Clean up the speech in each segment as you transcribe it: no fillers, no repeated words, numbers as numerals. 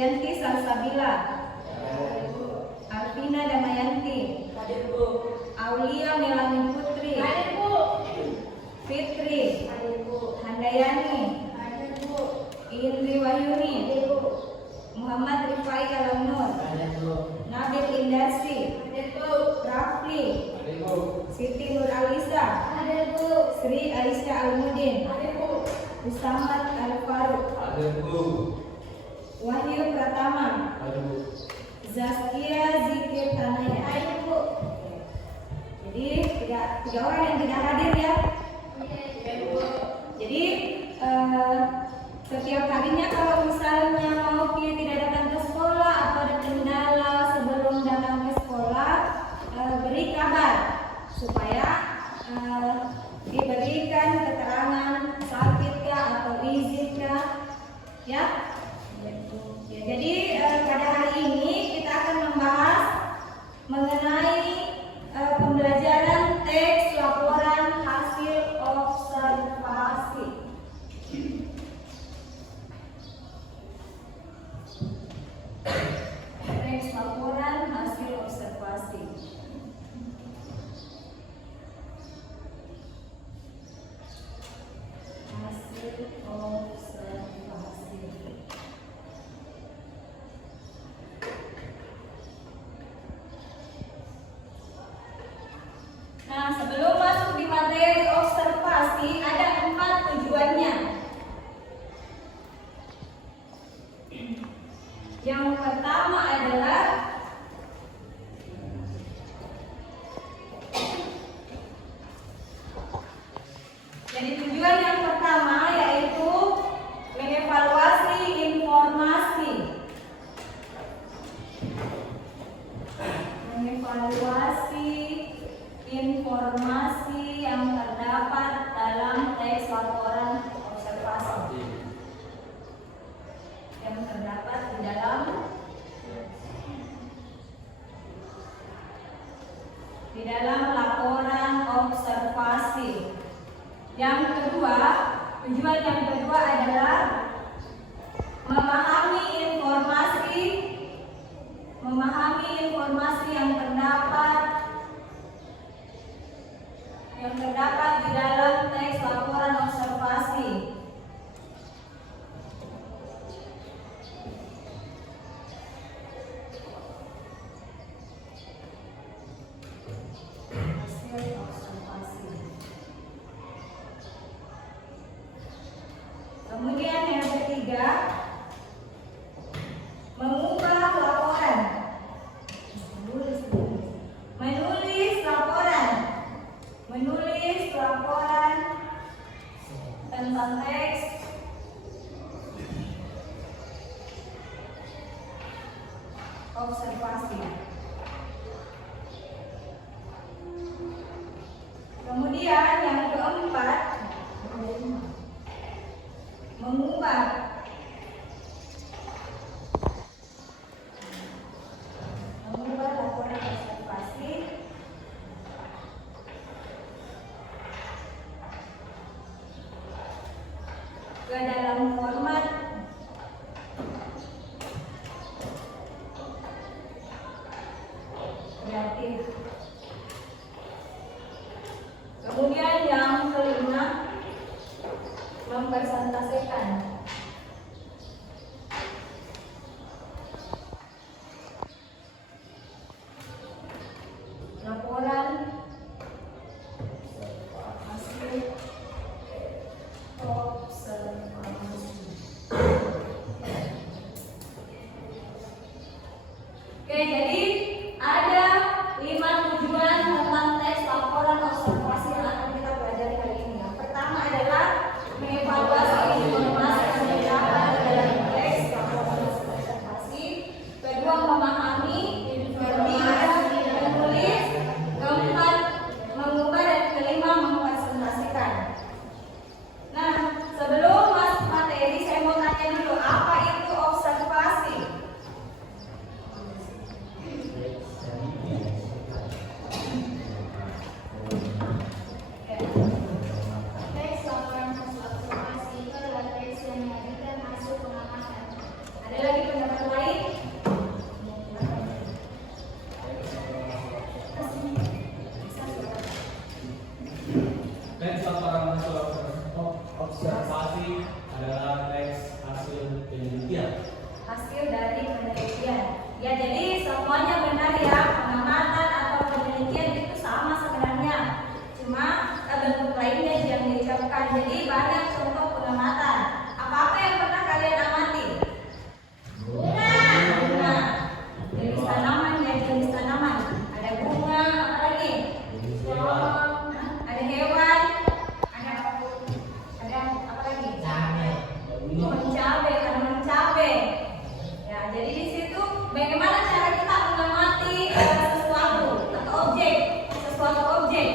Supriyanti Salsabila, Alvina Damayanti, Aulia Melani Putri, Fitri, Handayani, Indri Wahyuni, Muhammad Rifai Alamnur, Nabil Indasi, Rafli, Siti Nur Alisa, Sri Aisyah Almudin, Muhammad Al-Faruq, Wahyu Pratama, Zaskia Zikir Tanaya. Jadi tiga orang yang tidak hadir ya. Jadi setiap harinya kalau misalnya mau tidak datang ke sekolah atau ada kendala sebelum datang ke sekolah, beri kabar supaya diberikan keterangan sakitkah atau izinkah ya. Jadi pada hari ini kita akan membahas mengenai pembelajaran teks laporan hasil observasi. Teks laporan hasil observasi. Hasil observasi. Nah, sebelum masuk di materi observasi, ada 4 tujuannya. Yang pertama adalah tujuan yang pertama yaitu mengevaluasi informasi. Informasi yang terdapat dalam teks laporan observasi. Yang terdapat di dalam laporan observasi. Yang kedua, tujuan yang kedua adalah memahami informasi yang terdapat di dalam teks laporan observasi. Hasil observasi. Kemudian yang ketiga, mengubah laporan. Menulis laporan tentang teks observasi. Kemudian yang keempat, mengubah laporan observasi ke dalam format kreatif. Kemudian yang kelima, mempresentasikan. Laporan hasil observasi. Oke, jadi ada 5 tujuan tentang teks laporan observasi yang akan kita pelajari hari ini. Yang pertama adalah mengevaluasi informasi yang terdapat dalam teks laporan observasi. Kedua, memahami. Ketiga, menulis. Keempat, mengubah. Dan kelima, mempresentasikan. Nah, sebelum masuk materi, saya mau tanya dulu, apa itu observasi? yang lain? Teks laporan observasi adalah teks hasil penelitian. Hasil dari penelitian. Ya, jadi semuanya benar ya. Pengamatan atau penelitian itu sama sebenarnya. Cuma bentuk lainnya yang diucapkan. Jadi banyak contoh pengamatan. Apa-apa yang pernah kalian amati? Bunga. Jenis tanaman ya, jenis tanaman. Ada bunga, apa lagi? Ada hewan. Ada apa lagi? Pohon cabai, tanaman cabai. Ya, jadi di situ bagaimana cara kita mengamati sesuatu atau objek, sesuatu objek.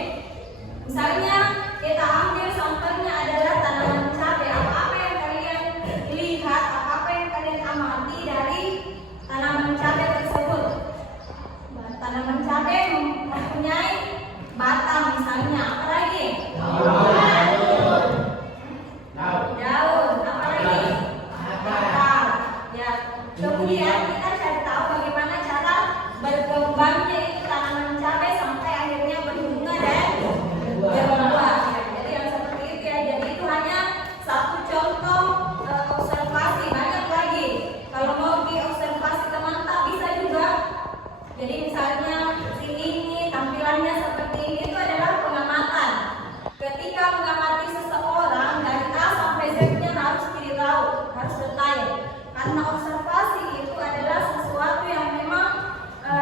Misalnya kita ambil sampelnya adalah tanaman cabai. Apa-apa yang kalian lihat, apa-apa yang kalian amati dari tanaman cabai tersebut. Tanaman cabai mempunyai batang misalnya. Apa lagi? Daun. Apa lagi? Akar. Ya. Kemudian kita cari tahu bagaimana cara berkembangnya itu tanaman cabai sampai akhirnya berbunga dan berbuah. Ya, jadi yang seperti itu ya. Jadi itu hanya satu contoh observasi. Banyak lagi. Kalau mau diobservasi teman tak bisa juga. Jadi misalnya ini tampilannya seperti ini, itu adalah pengamatan. Ketika mengamati seseorang dari A sampai Z-nya harus ditahu, harus detail. Karena observasi itu adalah sesuatu yang memang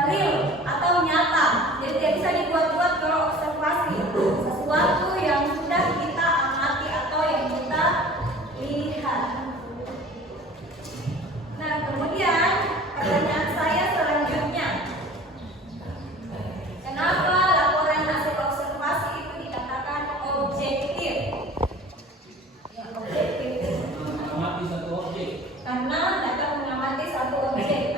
real atau nyata. Jadi tidak bisa dibuat-buat kalau observasi. Sesuatu yang sudah kita amati atau yang kita lihat. Nah, kemudian pertanyaan saya selanjutnya. Kenapa laporan hasil observasi itu dikatakan objektif? Ya, objektif. Mengamati satu objek. Karena dapat mengamati satu objek.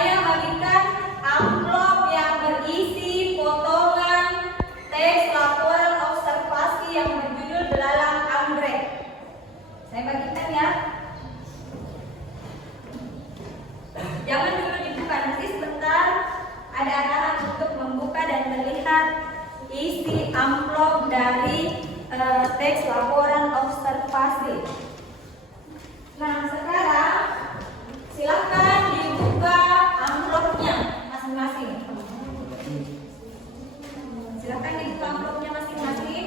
saya bagikan amplop yang berisi potongan teks laporan observasi yang berjudul Belalang Anggrek. Saya bagikan ya. Jangan dulu dibuka, nanti sebentar ada arahan untuk membuka dan melihat isi amplop dari teks laporan observasi. Nah, sekarang silakan dibuka amplopnya masing-masing. Silakan dibuka amplopnya masing-masing.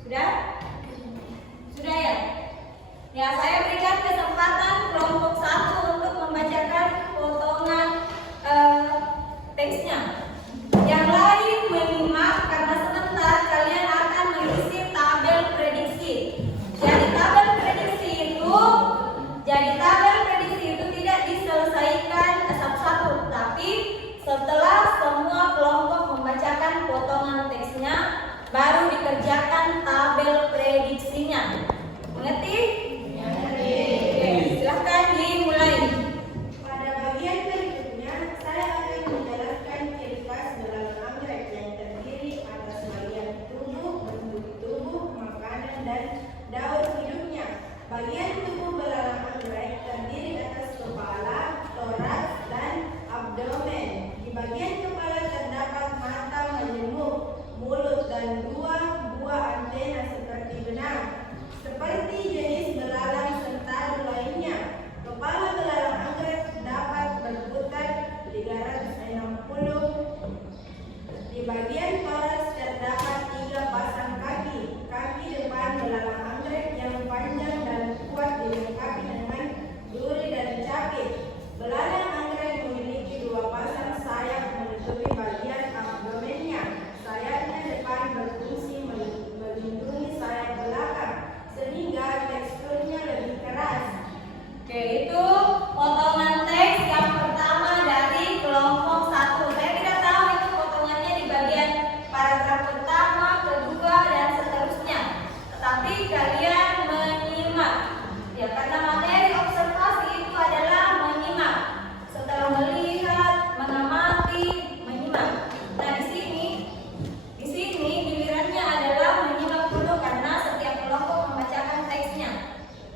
Sudah? Sudah ya? Ya, saya berikan kesempatan kelompok 1 untuk membacakan potongan teksnya. Yang lain menyimak karena sebentar kalian akan mengisi tabel prediksi. Jadi tabel prediksi itu tidak diselesaikan satu-satu, tapi setelah semua kelompok membacakan potongan teksnya, baru dikerjakan tabel prediksinya. Mengerti? Silahkan dimulai. Pada bagian berikutnya, saya akan menjelaskan ciri khas belalang anggrek yang terdiri atas bagian tubuh, bentuk tubuh, makanan, dan daur hidupnya. Bagian tubuh belalang anggrek terdiri atas kepala, toraks, dan abdomen. Di bagian kepala terdapat mata menyemuk, mulut, dan 2 buah antena seperti benang. Seperti jenis belalang sentadu lainnya, kepala belalang anggrek dapat berputar 360. Di bagian toraks terdapat 3 pasang kaki. Kaki depan belalang anggrek yang panjang dan kuat dilengkapi dengan duri dan capit. Belalang anggrek memiliki 2 pasang sayap menutupi bagian abdomennya. Sayapnya depan berfungsi melindungi sayap belakang, sehingga teksturnya lebih keras. Oke, itu potongan teks yang pertama dari kelompok 1. Saya tidak tahu itu potongannya di bagian paragraf pertama, kedua, dan seterusnya. Tetapi kalian menyimak. Ya, karena materi observasi itu adalah menyimak. Setelah melihat, mengamati, menyimak. Nah, di sini gilirannya adalah menyimak dulu karena setiap kelompok membacakan teksnya.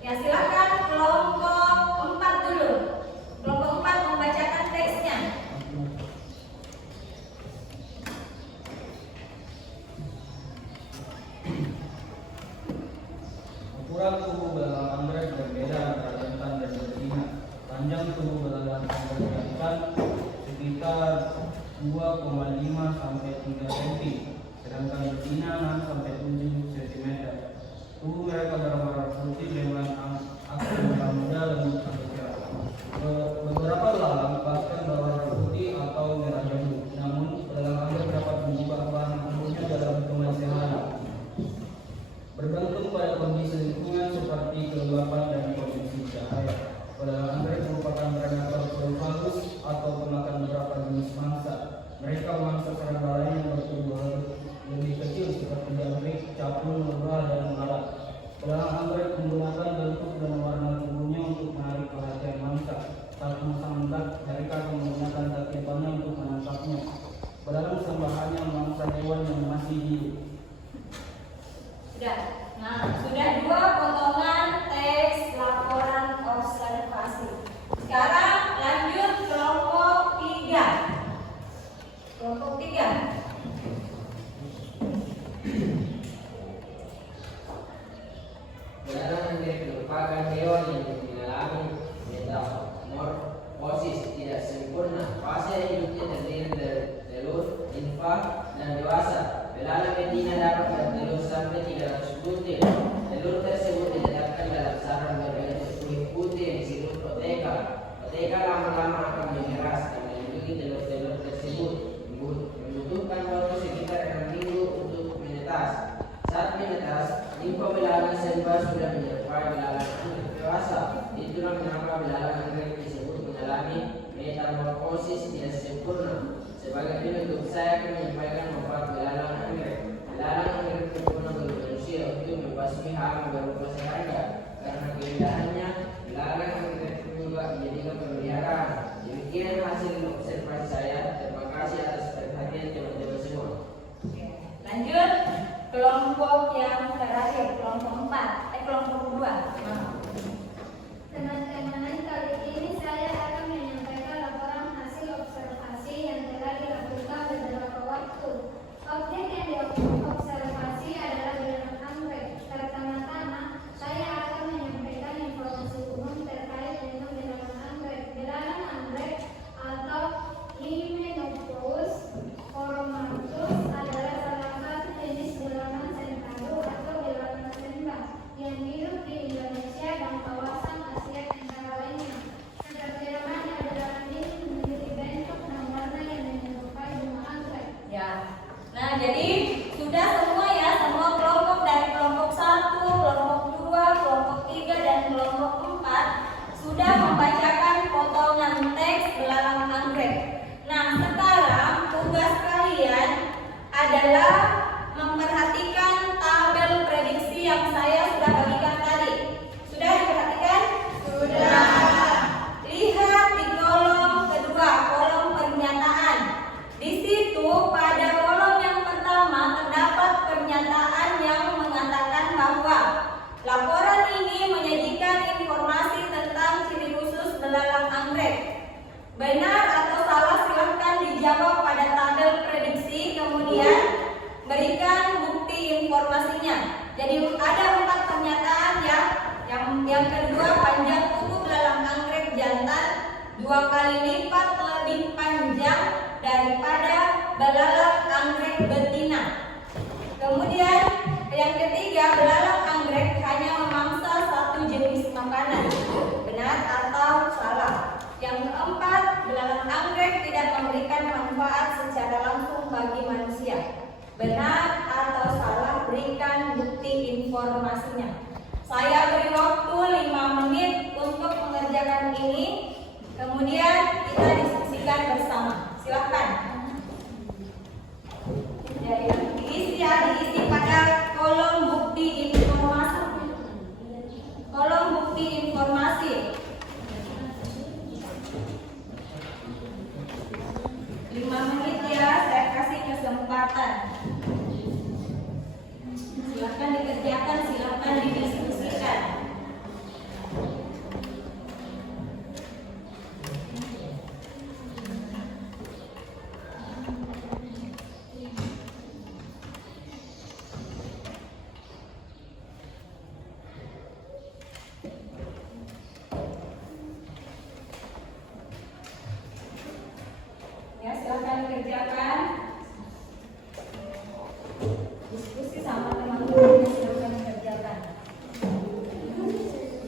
Ya, silakan kelompok 4 dulu. Kelompok 4 membacakan teksnya. Ukuran tubuh belalang anggrek berbeda antara jantan dan betina. Panjang tubuh belalang anggrek jantan sekitar 2,5 sampai 3 cm, sedangkan betina 6 sampai 7 cm. Tubuh mereka berwarna putih dengan aksen merah muda lembut sampai cerah. Beberapa belalang bahkan berwarna putih atau merah jambu. Namun belalang anggrek dapat mengubah warna tubuhnya dalam hitungan sehari, bergantung pada kondisi lingkungan seperti kelembapan dan kondisi cahaya. Belalang anggrek merupakan predator polifagus atau pemakan beberapa jenis mangsa. Mereka memangsa serangga lain yang bertubuh lebih kecil seperti jangkrik, capung, lebah, dan lalat. Belalang anggrek menggunakan bentuk dan warna tubuhnya untuk menarik perhatian mangsa. Saat mangsa mendekat, mereka akan menggunakan kaki depannya untuk menangkapnya. Belalang sembahannya memangsa hewan yang masih hidup. Sudah. Nah, sudah 2 potongan teks laporan observasi. Sekarang lanjut kelompok 3. Kelompok 3. Belalang anggrek merupakan hewan yang mengalami metamorfosis tidak sempurna. Fase hidupnya terdiri dari telur, nimfa, dan dewasa. Belalang betina dapat bertelur sampai 300 butir. Telur tersebut diletakkan dalam sarang berbentuk kulit putih yang disebut oteka. Oteka lama-lama akan mengeras dan melindungi telur-telur tersebut. Membutuhkan waktu sekitar 6 minggu untuk menetas. Saat menetas, nimfa belalang selva sudah menyerupai belalang anggrek dewasa. Itulah mengapa belalang anggrek disebut mengalami metamorfosis tidak sempurna. Sebagai penutup, saya akan menyampaikan manfaat belalang anggrek. Belalang anggrek berguna bagi manusia untuk membasmi hama berupa serangga. Karena keindahannya, belalang adalah memperhatikan tabel prediksi yang saya sudah bagikan tadi. Sudah diperhatikan? Sudah. Lihat di kolom kedua, kolom pernyataan. Di situ pada kolom yang pertama terdapat pernyataan yang mengatakan bahwa laporan ini menyajikan informasi tentang ciri khusus belalang anggrek. Benar atau salah silahkan dijawab pada tabel prediksi, kemudian berikan bukti informasinya. Jadi ada 4 pernyataan ya. Yang kedua, panjang tubuh belalang anggrek jantan 2 kali lipat lebih panjang daripada belalang anggrek betina. Kemudian yang ketiga, belalang anggrek hanya memangsa satu jenis makanan. Benar atau salah? Yang keempat, belalang anggrek tidak memberikan manfaat secara langsung bagi manusia. Benar atau salah? Berikan bukti informasinya. Saya beri waktu 5 menit untuk mengerjakan ini. Kemudian kita diskusikan bersama. Silakan. Jadi diisi pada kolom bukti informasi. Kolom bukti informasi. 5 menit ya, saya kasih kesempatan. Silakan dikerjakan, silakan didiskusikan. Ya, silakan dikerjakan. Diskusi sama teman-teman, silakan dikerjakan.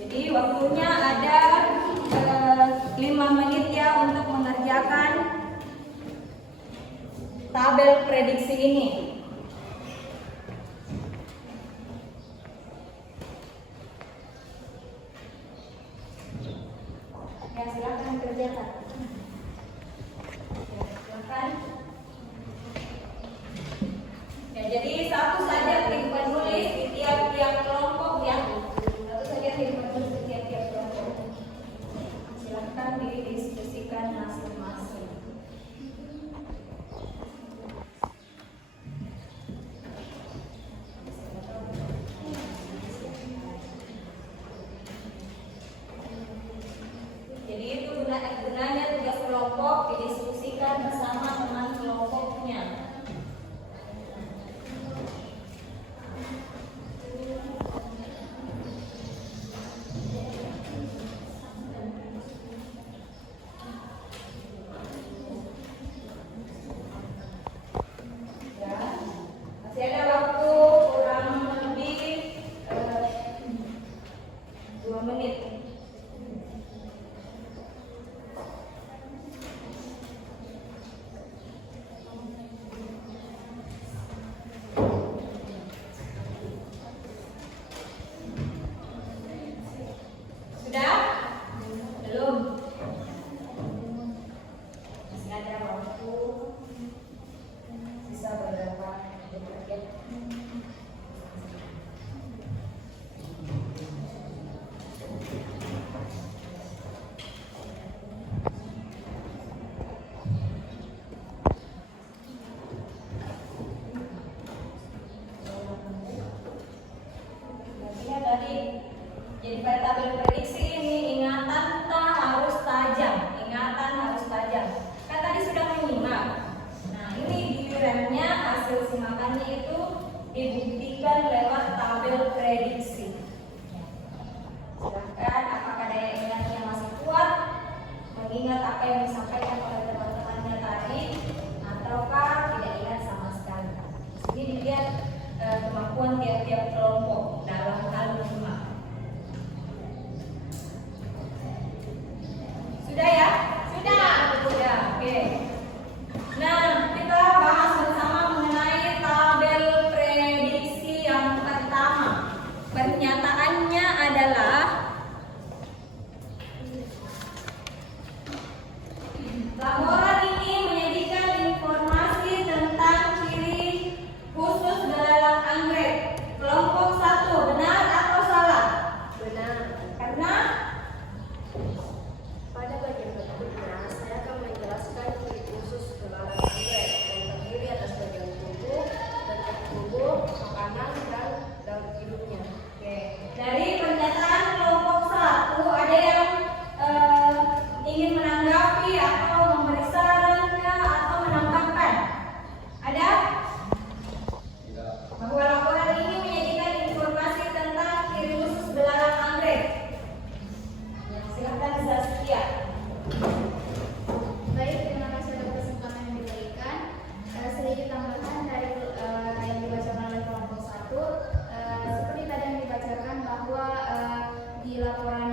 Jadi waktunya ada 5 menit ya untuk mengerjakan tabel prediksi ini. Ya, silakan dikerjakan. Ya, jadi satu saja tim penulis di tiap-tiap kelompok ya. Satu saja tim penulis di tiap-tiap kelompok. Silakan didiskusikan masing-masing. Jadi itu gunanya tugas kelompok didiskusikan bersama teman kelompoknya. Ya, masih ada waktu kurang lebih 2 menit. Sudah? Belum? Masih ada waktu. Bisa beberapa detik ya. Artinya tadi jadi pada tabel prediksi ini ingatan harus tajam. Kan tadi sudah menyimak. Nah, ini dirinya hasil simakannya itu dibuktikan lewat tabel prediksi. Silahkan, apakah daya ingatnya masih kuat mengingat apa yang disampaikan oleh teman-temannya tadi, ataukah tidak ingat sama sekali. Ini dilihat kemampuan tiap-tiap kelompok dalam hal menyimak. Sudah ya? Sudah. Oke. Nah, kita bahas bersama mengenai tabel prediksi yang pertama. Pernyataan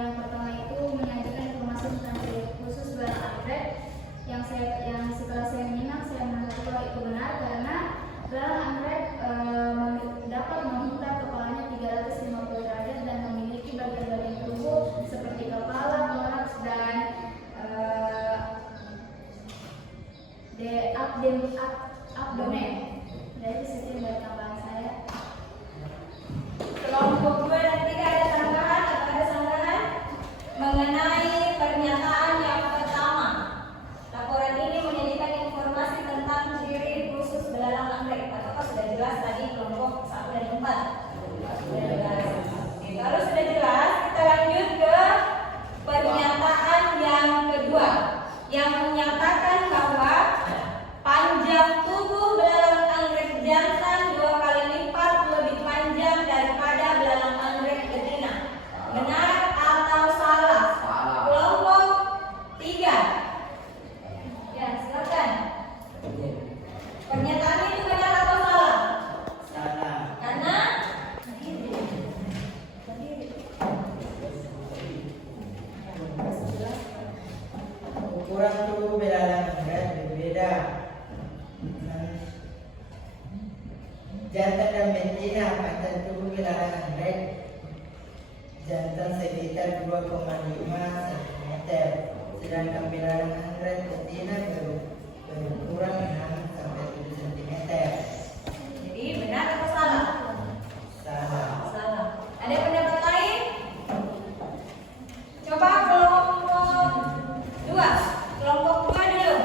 yang pertama itu menyajikan informasi tentang ciri khusus belalang anggrek. Yang setelah saya menyimak, saya menganggap bahwa itu benar karena belalang anggrek dapat memutar kepalanya 350 derajat dan memiliki bagian-bagian tubuh seperti kepala, toraks, dan abdomen. Dari situ buat tambahan saya. Kelompok 2 dan 3 ada tambahan atau ada sanggahan mengenai pernyataan yang pertama. Laporan ini menyajikan informasi tentang ciri khusus belalang anggrek. Apakah sudah jelas tadi kelompok 1 dan 4? Sudah jelas. Oke, kalau sudah jelas, kita lanjut ke pernyataan yang kedua yang menyatakan bahwa panjang tubuh belalang anggrek jantan 2 kali lipat lebih panjang daripada belalang anggrek betina. Benar atau salah? Kelompok 3. Ya, silakan. Pernyataan itu benar atau salah? Salah. Karena ukuran tubuh belalang anggrek berbeda. Jantan dan betina panjang tubuh belalang anggrek jantan sekitar 2,5 cm, sedangkan belalang anggrek betina berukuran 6 sampai 7 cm. jadi benar atau salah? Salah. Salah. Ada pendapat lain? Coba kelompok 2. Kelompok 2 dulu.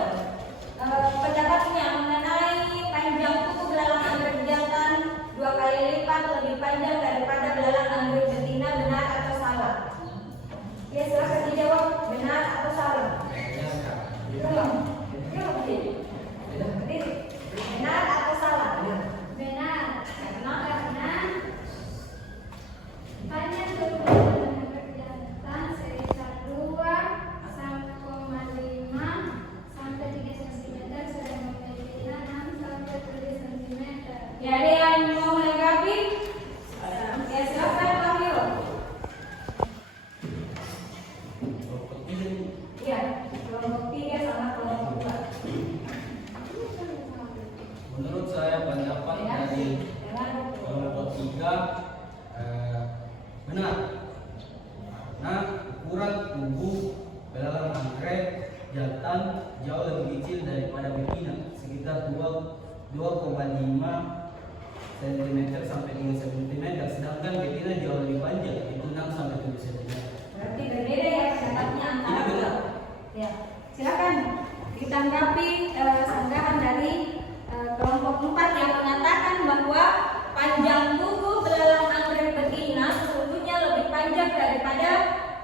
Pendapatnya mengenai panjang tubuh belalang anggrek jantan 2 kali lipat lebih panjang daripada belalang anggrek betina, benar atau salah? Ya, silakan dijawab benar atau salah. Tolong. Jawab, Diri. Benar atau salah? Benar. Karena panjang tubuh belalang anggrek jantan sekitar 2,5 sampai 3 cm, sedangkan betina 6 sampai 7 cm. Ya, ada yang mau menanggapi? Ya, silakan Pak Milo. Iya, kelompok 3 sama kelompok 2. Menurut saya pendapat dari kelompok 3 benar. Nah, ukuran tubuh belalang anggrek jantan jauh lebih kecil daripada betina, sekitar 2,5 cm sampai 3 cm, sedangkan betina jauh lebih panjang, itu 6 sampai 7 cm. Berarti berbeda ya pendapatnya antara Ini benar. Ya, silakan ditanggapi sanggahan dari kelompok 4 yang mengatakan bahwa panjang tubuh belalang anggrek betina sesungguhnya lebih panjang daripada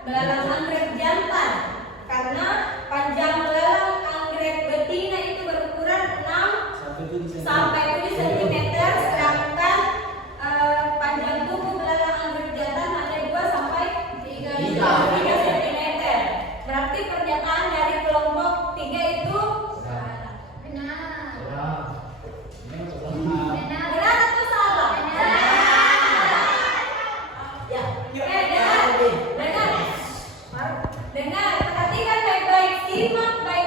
belalang anggrek jantan karena panjang belalang anggrek betina itu berukuran 6 sampai 7 cm, sedangkan panjang tubuh belalang anggrek jantan hanya 2 sampai 3 cm. Berarti pernyataan dari kelompok 3 itu benar. Benar atau salah? Ya, benar. Benar. Dengar, perhatikan baik-baik, simak baik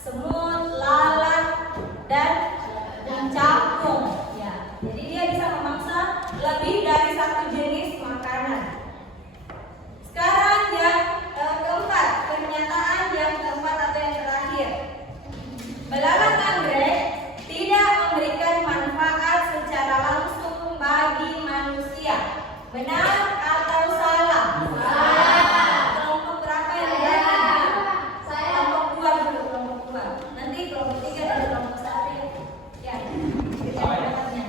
semut, lalat, dan cakung. Ya, jadi dia bisa memangsa lebih dari satu jenis makanan. Sekarang yang keempat, pernyataan yang keempat atau yang terakhir. Belalang anggrek tidak memberikan manfaat secara langsung bagi manusia. Benar atau salah? Kelompok berapa yang benar? Kelompok 2 dulu, kelompok 2. Nanti kelompok 3 dan kelompok 1. Ya, kita pendapatnya.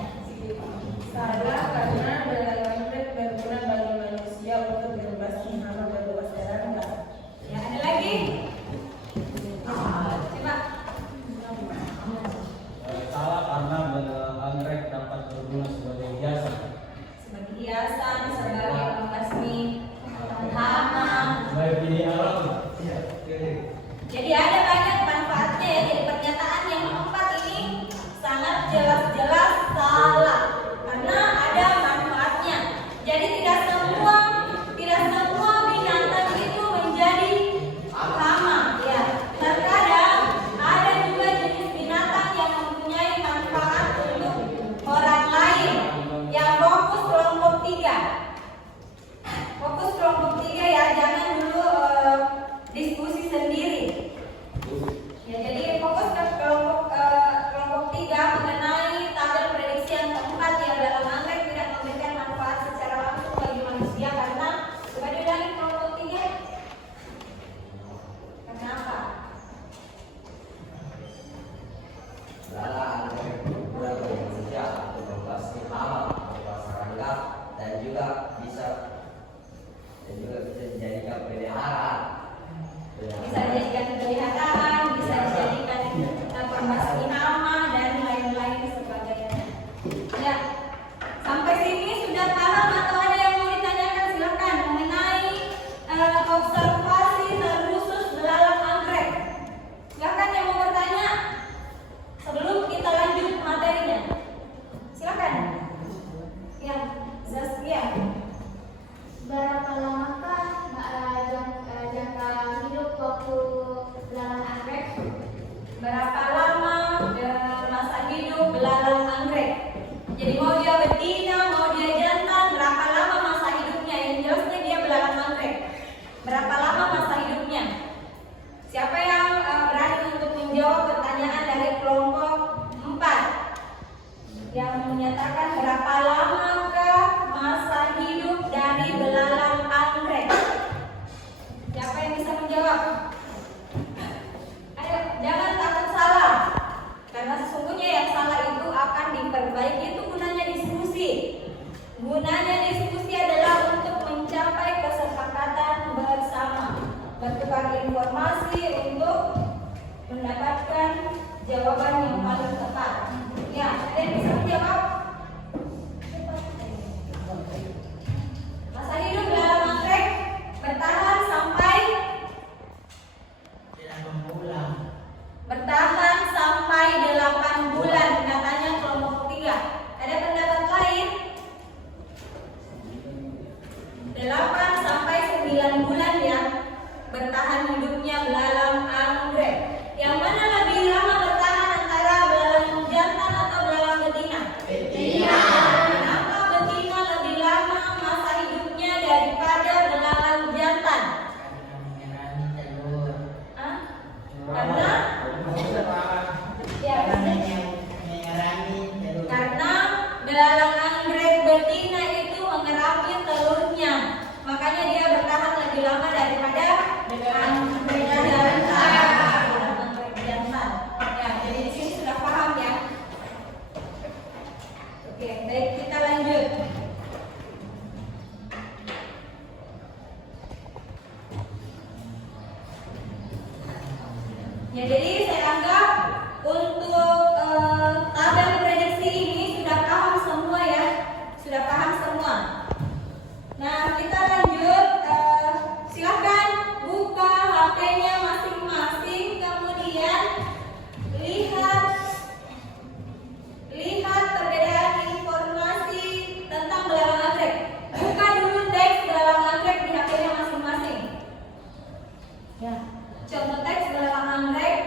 Salah, karena belalang anggrek berguna bagi manusia untuk membebaskan hama berluas serangga. Ya, ada lagi? Coba. Salah karena belalang anggrek dapat berguna sebagai hiasan. Sebagai hiasan, sebagai pembasmi hama. Sebagai pilih alam. Jadi ada banyak manfaatnya ya. Jadi pernyataan yang keempat ini sangat jelas-jelas salah karena ada manfaatnya. Jadi tidak semua binatang itu menjadi hama ya. Terkadang ada juga jenis binatang yang mempunyai manfaat untuk orang lain. Yang fokus kelompok 3. Fokus kelompok 3 ya, jangan dulu diskusi sendiri. Ya, jadi fokus ke kelompok 3 mengenai tabel prediksi yang keempat ya, belalang anggrek tidak memberikan manfaat secara langsung bagi manusia karena coba diulangi kelompok 3. Kenapa? Belalang anggrek berguna bagi manusia untuk membasmi hama berupa serangga dan juga bisa dijadikan peliharaan. Bisa dijadikan peliharaan, bisa dijadikan pembasmi hama dan lain-lain sebagainya. Ya, sampai sini sudah paham atau ada yang mau ditanyakan? Silakan mengenai observasi terkhusus belalang anggrek. Silakan yang mau bertanya sebelum kita lanjut materinya. Silakan. Ya, Zaskia. Berapa lamakah jangka hidup waktu belalang anggrek? Berapa lama masa hidup belalang anggrek? Jadi mau dia betina, mau dia jantan, berapa lama masa hidupnya? Yang jelasnya dia belalang anggrek. Berapa lama masa hidupnya? Siapa yang berani untuk menjawab pertanyaan dari kelompok 4? Yang menyatakan berapa lamakah masa hidup dari belalang anggrek? Siapa yang bisa menjawab? Ayo, jangan takut salah. Karena sesungguhnya yang salah itu akan diperbaiki. Itu gunanya diskusi. Gunanya diskusi adalah untuk mencapai kesepakatan bersama, bertukar informasi untuk mendapatkan jawaban yang paling tepat. Ya, ada yang bisa menjawab? Masa hidup belalang anggrek bertahan sampai 8 bulan. Bertahan sampai 8 bulan katanya kelompok 3. Ada pendapat lain? 8 sampai 9 bulan ya bertahan hidupnya belalang anggrek. Yang mana lebih lama bertahan antara belalang jantan atau belalang betina? Betina. Kenapa betina lebih lama masa hidupnya daripada belalang jantan? Karena mengerami telur. Hah? Karena ya, Mengerami telur. karena belalang anggrek betina itu mengerami telurnya, makanya dia bertahan lebih lama daripada belalang jantan. Ya, jadi di sini sudah paham ya. Oke, baik, kita lanjut. Ya, jadi saya anggap untuk tabel prediksi ini sudah paham semua ya, sudah paham semua. Nah, kita lanjut. Silahkan buka HP-nya masing-masing, kemudian lihat perbedaan informasi tentang belalang anggrek. Buka dulu teks belalang anggrek di HP-nya masing-masing. Ya, contoh teks belalang anggrek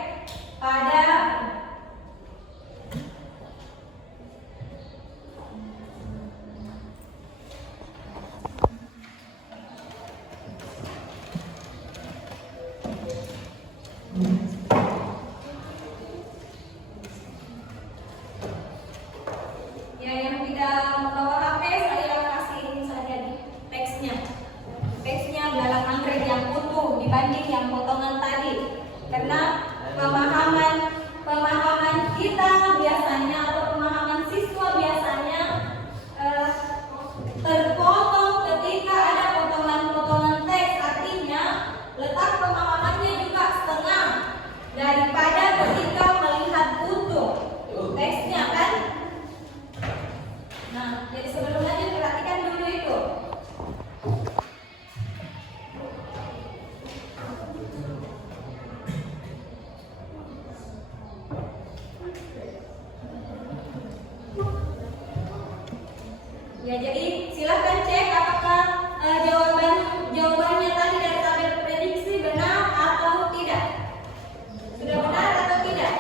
Ya, jadi silahkan cek apakah jawabannya tadi dari tabel prediksi benar atau tidak. Sudah benar atau tidak?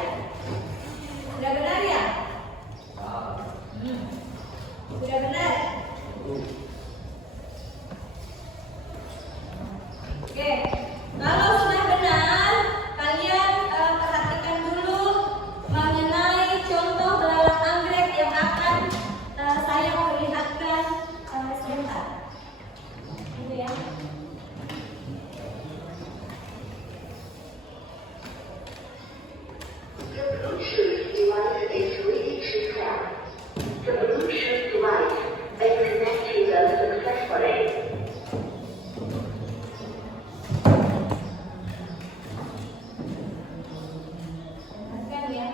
Sudah benar ya? Sudah benar. Oke, kalau sudah benar, kalian perhatikan dulu mengenai contoh belalang anggrek yang akan saya perlihatkan sebentar. Ini ya. The Bluetooth device is ready to pair. The Bluetooth device is connected successfully. Perhatikan ya.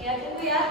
Ya, tunggu ya.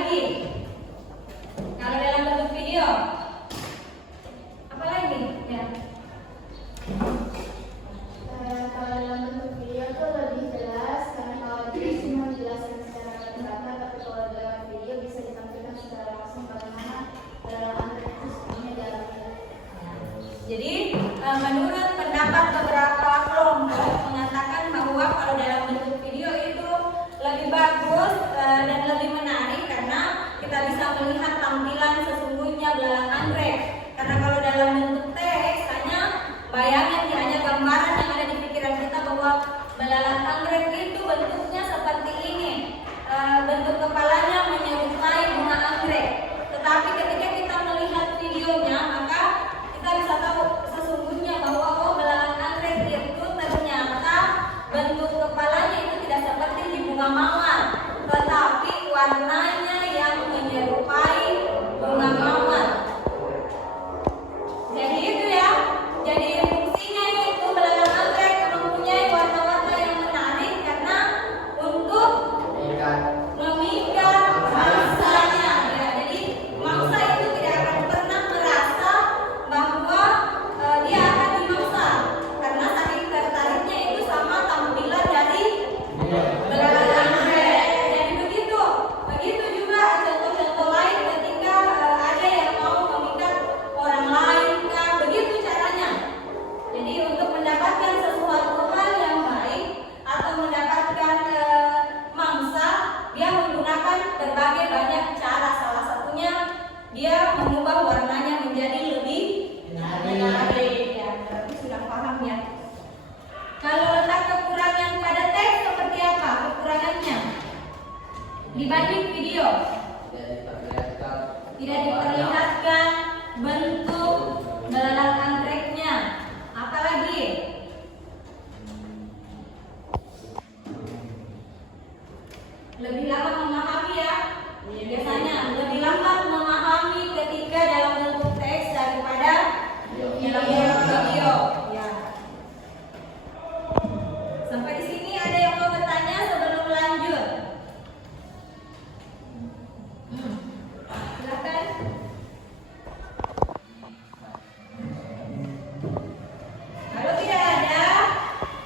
lagi? Kalau dalam bentuk video, apa lagi? Ya. Kalau dalam bentuk video tuh lebih jelas karena kalau dia cuma dijelaskan secara kata-kata, tapi kalau dalam video bisa ditampilkan secara langsung bagaimana dalam anggrek itu sebenarnya jalannya. Jadi menurut pendapat beberapa kelompok mengatakan bahwa kalau dalam bentuk video itu lebih bagus dan lebih menarik karena kita bisa melihat tampilan sesungguhnya belalang anggrek. Karena kalau dalam bentuk teks hanya bayangan, hanya gambaran yang ada di pikiran kita bahwa belalang anggrek itu bentuknya seperti ini, bentuk kepalanya menyerupai bunga anggrek. Tetapi ketika kita melihat videonya maka kita bisa tahu sesungguhnya bahwa oh belalang anggrek itu ternyata bentuk kepalanya itu tidak seperti di bunga mawar, tetapi warnanya yang menyerupai bunga mawar. Jadi itu ya. Jadi fungsinya itu belalang anggrek mempunyai warna-warna yang menarik karena untuk memikat mangsanya. Ya, jadi mangsa itu tidak akan pernah merasa bahwa dia akan dimangsa karena saking tertariknya itu sama tampilan dari belalang anggrek. Jadi begitu. Begitu juga contoh-contoh lain ketika ada yang mau memikat orang lain kah, begitu caranya. Jadi untuk mendapatkan sesuatu hal yang baik atau mendapatkan mangsa, dia menggunakan berbagai banyak cara. Salah satunya dia mengubah warnanya menjadi lebih menarik. Ya, berarti sudah paham ya. Kalau letak kekurangan pada teks seperti apa kekurangannya? Dibanding video, tidak diperlihatkan bentuk belalang anggreknya. Apalagi? Lebih lama memahami ya. Biasanya lebih lambat memahami ketika dalam bentuk teks daripada dalam bentuk video. Ya. Sampai di sini ada yang mau bertanya sebelum lanjut? Silakan. Kalau tidak ada,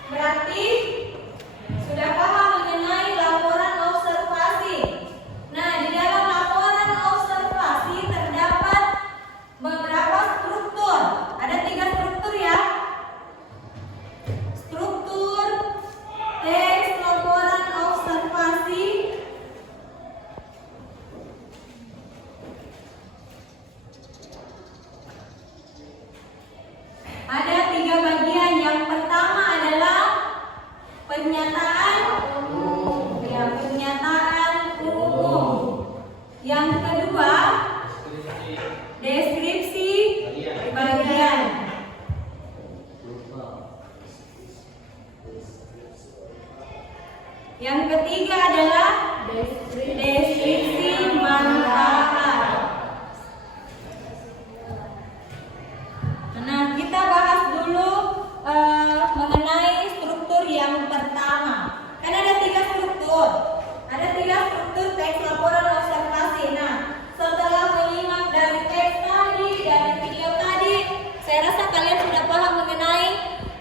berarti sudah paham mengenai laporan observasi. Nah, di dalam laporan observasi terdapat beberapa struktur. Ada 3 struktur ya. Struktur teks laporan observasi. Ada 3 bagian. Yang pertama adalah pernyataan umum. Ya, pernyataan umum. Yang kedua, deskripsi bagian. Yang ketiga adalah deskripsi manfaat. Nah, kita bahas dulu mengenai struktur yang pertama. Kan ada 3 struktur. Ada 3 struktur teks laporan observasi. Nah, setelah menyimak dari teks tadi, dari video tadi, saya rasa kalian sudah paham mengenai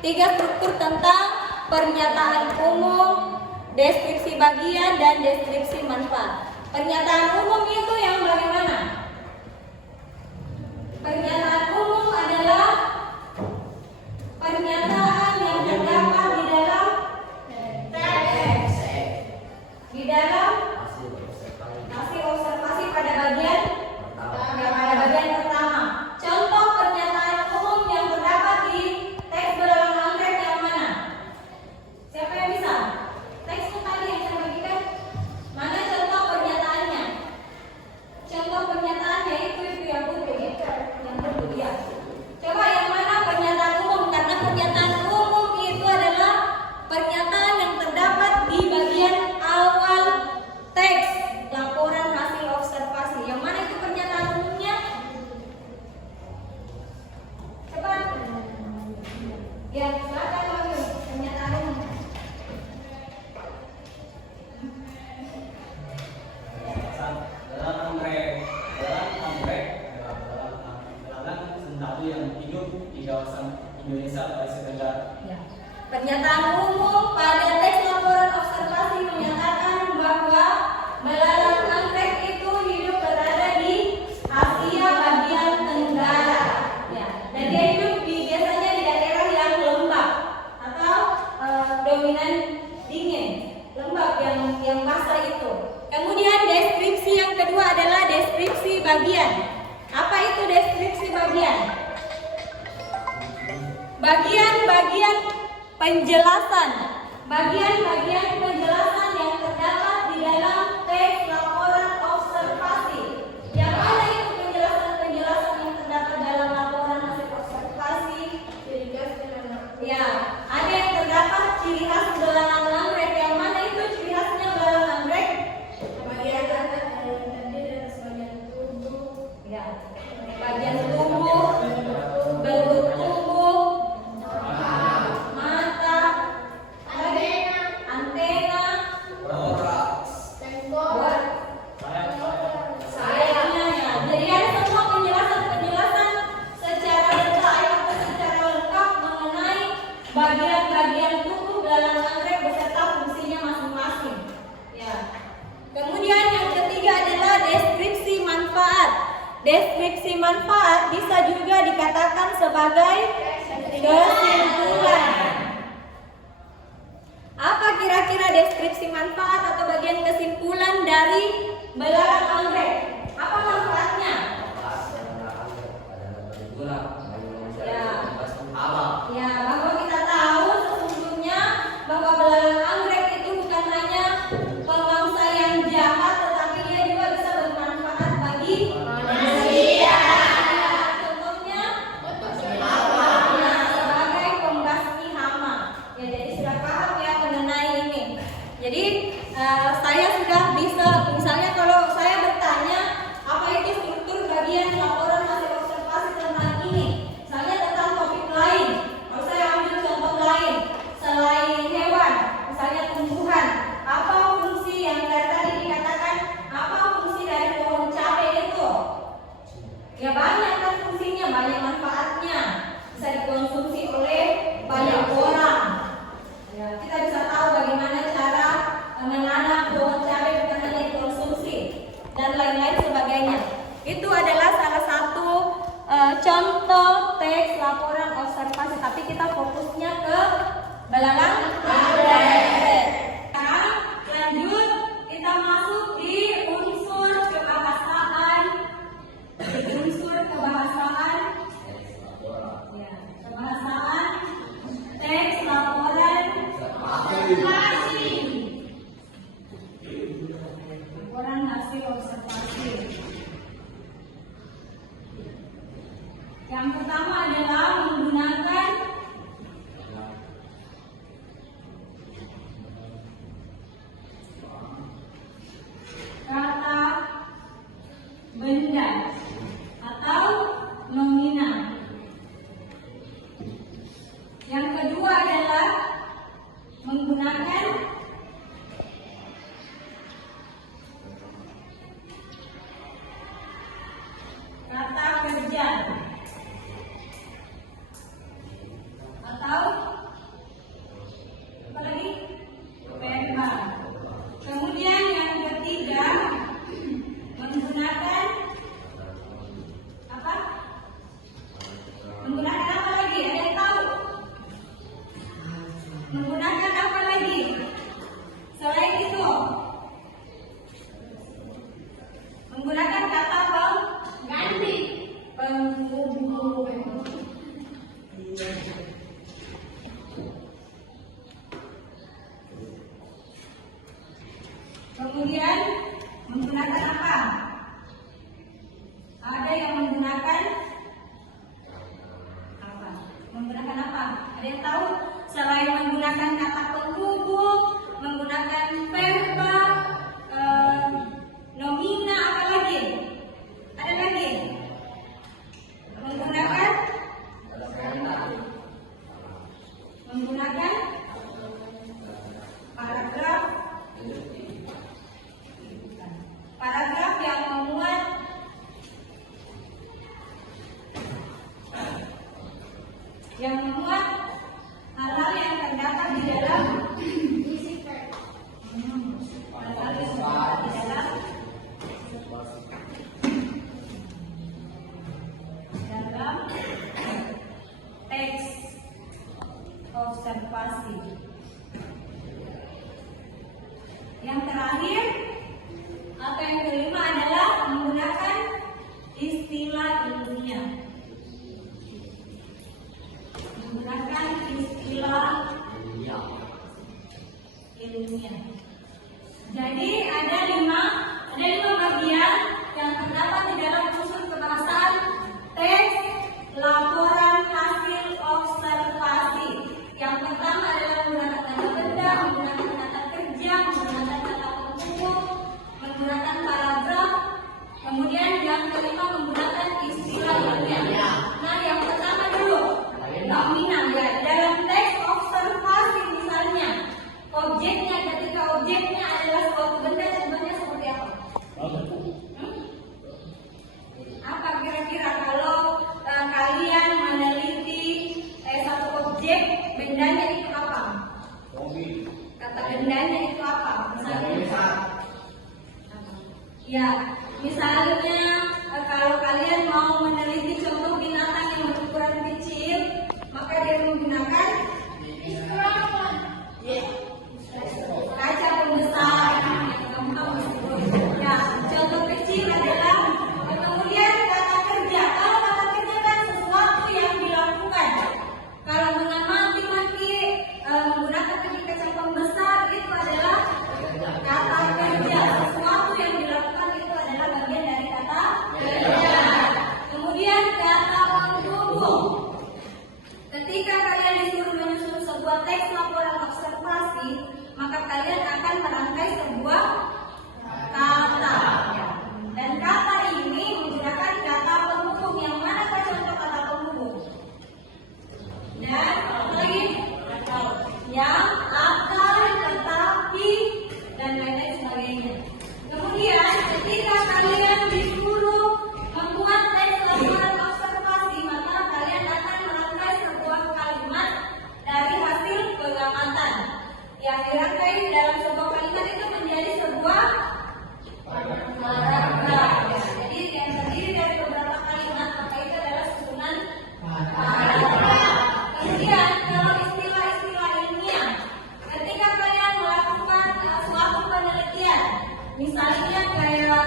3 struktur tentang pernyataan umum, deskripsi bagian, dan deskripsi manfaat. Pernyataan umum itu yang bagaimana? Pernyataan umum adalah pernyataan yang terdapat di dalam teks, di dalam hasil observasi pada bagian pertama. Contoh pernyataan umum yang terdapat di teks belalang anggrek yang mana? Siapa yang bisa? Teks tadi yang saya bagikan. Mana contoh pernyataannya? Contoh pernyataannya itu yang putih, yang putih ya. Coba yang mana pernyataan umum? Karena pernyataan umum itu adalah pernyataan yang terdapat di bagian awal Pernyataan umum pada teks laporan observasi menyatakan bahwa belalang anggrek itu hidup berada di Asia bagian tenggara. Ya, dan dia hidup biasanya di daerah yang lembab atau dominan dingin, lembab yang basah itu. Kemudian deskripsi yang kedua adalah deskripsi bagian. Apa itu deskripsi bagian? Bagian-bagian penjelasan, bagian-bagian penjelasan yang terdapat di dalam teks laporan observasi. Yang mana itu penjelasan-penjelasan yang terdapat dalam laporan hasil observasi? Ya, ada yang terdapat ciri khas belalang anggrek. Yang mana itu ciri khasnya belalang anggrek? Bagian atas terdiri dari bagian tubuh, Ya, bagian tubuh, bentuk tubuh, mata, antena, sayapnya ya. Jadi ada semua penjelasan-penjelasan secara detail atau secara lengkap mengenai bagian-bagian tubuh belalang anggrek beserta fungsinya masing-masing. Ya. Kemudian yang ketiga adalah deskripsi manfaat. Deskripsi manfaat bisa juga dikatakan sebagai kesimpulan. Apa kira-kira deskripsi manfaat atau bagian kesimpulan dari belalang anggrek? Apa manfaatnya? Ya, bahwa kita tahu sesungguhnya bahwa belalang anggrek itu bukan hanya pemangsa yang jahat, tetapi dia juga bisa bermanfaat bagi manusia. Contohnya, ya, sebagai pembasmi hama. Ya, jadi sudah paham ya mengenai ini. Jadi saya sudah bisa, misalnya kalau saya bertanya apa itu struktur bagian laporan hasil observasi tentang ini, misalnya tentang topik lain. Kalau saya ambil contoh lain selain hewan, misalnya tumbuhan, apa fungsi yang dari tadi dikatakan, apa fungsi dari pohon cabai itu? Ya banyak kan fungsinya, banyak manfaatnya, bisa dikonsumsi oleh banyak orang. Ya, kita bisa tahu bagaimana cara menanam pohon cabai bukan hanya dikonsumsi dan lain-lain sebagainya. Itu adalah salah satu contoh teks laporan observasi, tapi kita fokusnya ke belalang anggrek. Sekarang lanjut kita masuk di unsur kebahasaan. Ya, kebahasaan teks laporan observasi. Laporan hasil observasi. Yang pertama adalah menggunakan kata benda atau nominal. Yang kedua adalah menggunakan kata kerja atau apa lagi? Verbal. Kemudian yang ketiga menggunakan apa? Menggunakan apa lagi? Ada yang tahu? Menggunakan apa lagi? Selain itu, menggunakan kata pengganti, penghubung. Kemudian menggunakan apa? Ada yang menggunakan apa? Menggunakan apa? Ada yang tahu? Selain menggunakan kata penghubung, menggunakan verbal, nomina, apa lagi? Ada lagi? Menggunakan paragraf yang memuat hal-hal yang terdapat menggunakan paragraf. Kemudian yang kelima menggunakan istilah ilmiah. Nah, yang pertama dulu nominal ya. Dalam teks observasi misalnya objeknya, ketika objeknya adalah suatu benda, contohnya seperti apa? Apa kira-kira kalau kalian meneliti satu objek, bendanya itu apa? Kata bendanya itu apa? Misalnya, ya, misalnya kalau kalian mau meneliti contoh binatang yang berukuran kecil, maka dia menggunakan kaca pembesar. Ya, contoh kecil adalah kemudian kata kerja. Kalau kata kerja kan sesuatu yang dilakukan. Kalau mengamati menggunakan kaca pembesar itu adalah kata kerja. Sesuatu yang dilakukan itu adalah bagian dari kata kerja. Kemudian kata penghubung. Ketika kalian disuruh menyusun sebuah teks laporan observasi, maka kalian akan merangkai sebuah kata. Dan kata ini menggunakan kata penghubung. Yang mana contoh kata penghubung? Dan lagi yang akan, tetapi, dan lain-lain sebagainya. Kemudian ketika kalian disuruh membuat teks laporan observasi, maka kalian akan merangkai sebuah kalimat dari hasil pengamatan. Yang dirangkai dalam sebuah kalimat itu menjadi sebuah paragraf. Jadi yang terdiri dari beberapa kalimat, maka itu adalah susunan paragraf. Kemudian kalau istilah-istilah ilmiah, ketika kalian melakukan suatu penelitian, misalnya kayak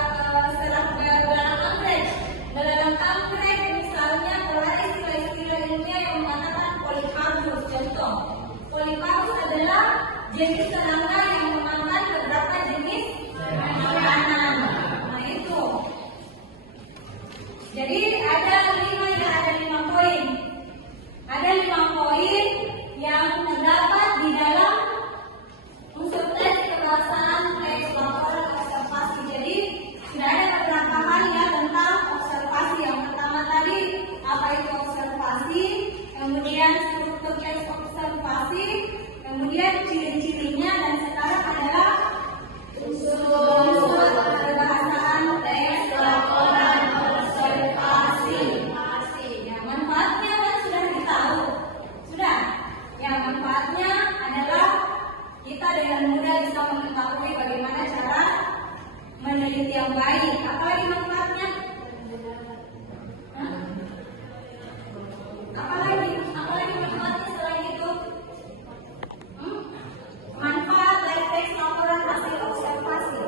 belalang anggrek, misalnya kalau ada istilah-istilah ilmiah yang mengatakan Polypharus, contoh Polypharus adalah jenis serangga yang memakan beberapa jenis makanan. Nah itu. Jadi ada 5 poin. Ada 5 poin yang terdapat di dalam unsur teks kebahasaan teks laporan observasi. Jadi sudah ada beberapa hal ya tentang observasi. Yang pertama tadi apa itu observasi, kemudian struktur teks observasi, kemudian ciri-cirinya, dan sekarang adalah unsur kebahasaan teks laporan observasi. Ya, manfaatnya kan sudah ditahu. Sudah. Ya, manfaatnya adalah kita dengan mudah bisa mengetahui bagaimana cara meneliti yang baik. Apalagi manfaatnya? Apalagi manfaatnya selain itu? Manfaat dari teks laporan hasil observasi.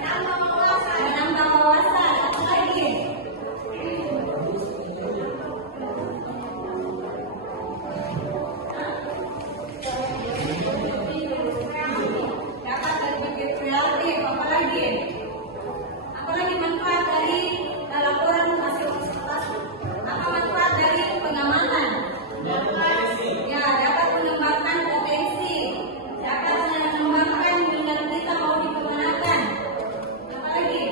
Menambah wawasan. Apa lagi? Dapat berpikir kreatif. Apa lagi? Apalagi manfaat dari laporan hasil observasi? Apa manfaat dari pengamatan? Ya, dapat mengembangkan potensi, dapat mengembangkan minat kita mau dikemanakan. Apa lagi?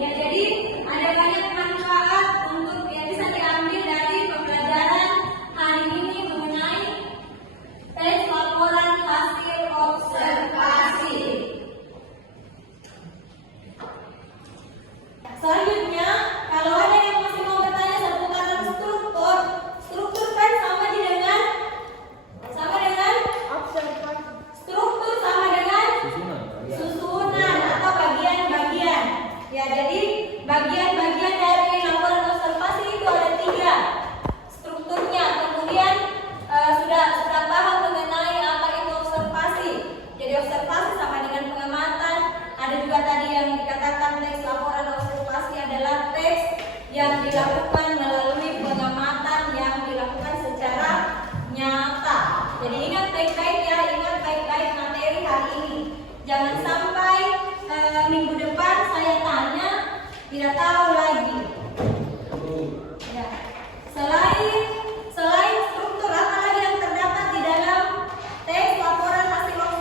Ya, jadi ada banyak manfaat untuk yang bisa diambil dari pembelajaran hari ini mengenai teks laporan hasil observasi. Selanjutnya, kalau ada yang masih mau bertanya seputar struktur kan sama dengan struktur sama dengan susunan atau bagian-bagian. Ya, jadi bagian-bagian dari laporan observasi itu ada 3 strukturnya. Kemudian sudah paham mengenai apa itu observasi. Jadi observasi sama dengan pengamatan. Ada juga tadi yang dikatakan teks laporan observasi adalah teks yang dilakukan melalui pengamatan yang dilakukan secara nyata. Jadi ingat baik-baik ya, ingat baik-baik materi hari ini. Jangan sampai minggu depan saya tanya tidak tahu lagi. Ya. Selain struktur, apa lagi yang terdapat di dalam teks laporan hasil observasi?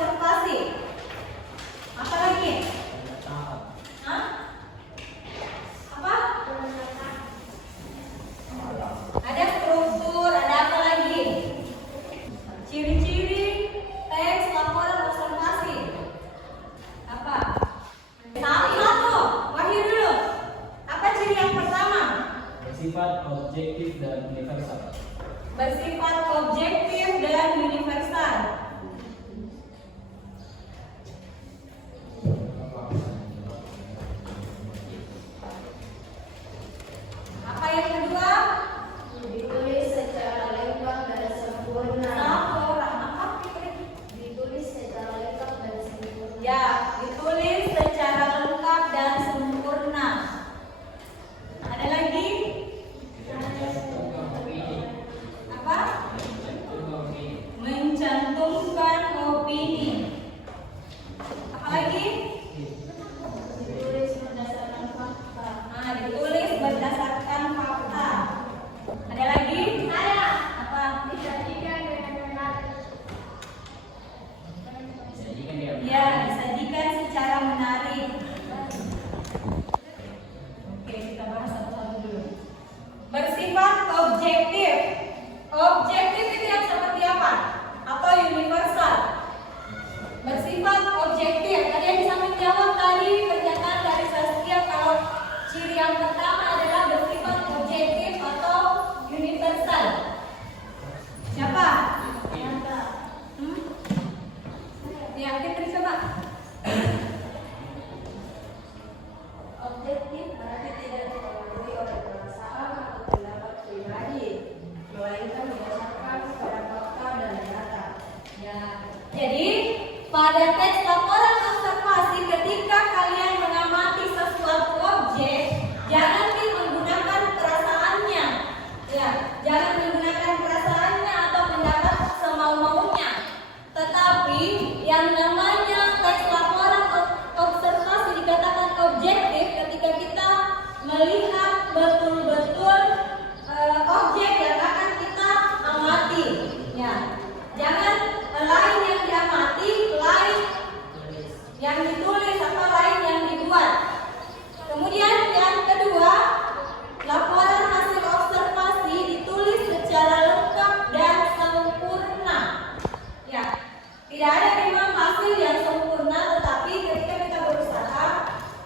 ada memang hasil yang sempurna, tetapi ketika kita berusaha,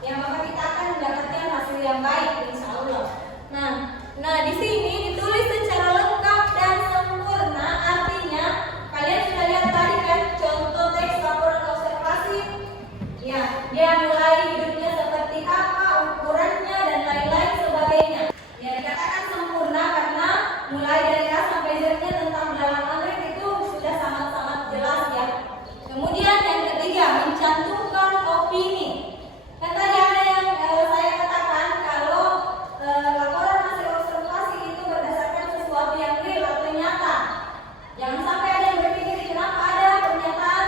ya maka kita akan mendapatkan hasil yang baik, insya Allah. Nah di sini ditulis secara lengkap dan sempurna, artinya kalian sudah lihat tadi kan contoh teks laporan observasi. Ya, dia mulai hidupnya seperti apa, ukurannya dan lain-lain sebagainya. Ya, dikatakan sempurna karena mulai dari A sampai Z-nya tentang belalang anggrek itu sudah sangat-sangat jelas ya. Kemudian yang ketiga, mencantumkan opini. Kan tadi ada yang saya katakan kalau laporan hasil observasi itu berdasarkan sesuatu yang real atau nyata. Jangan sampai ada yang berpikir kenapa ada pernyataan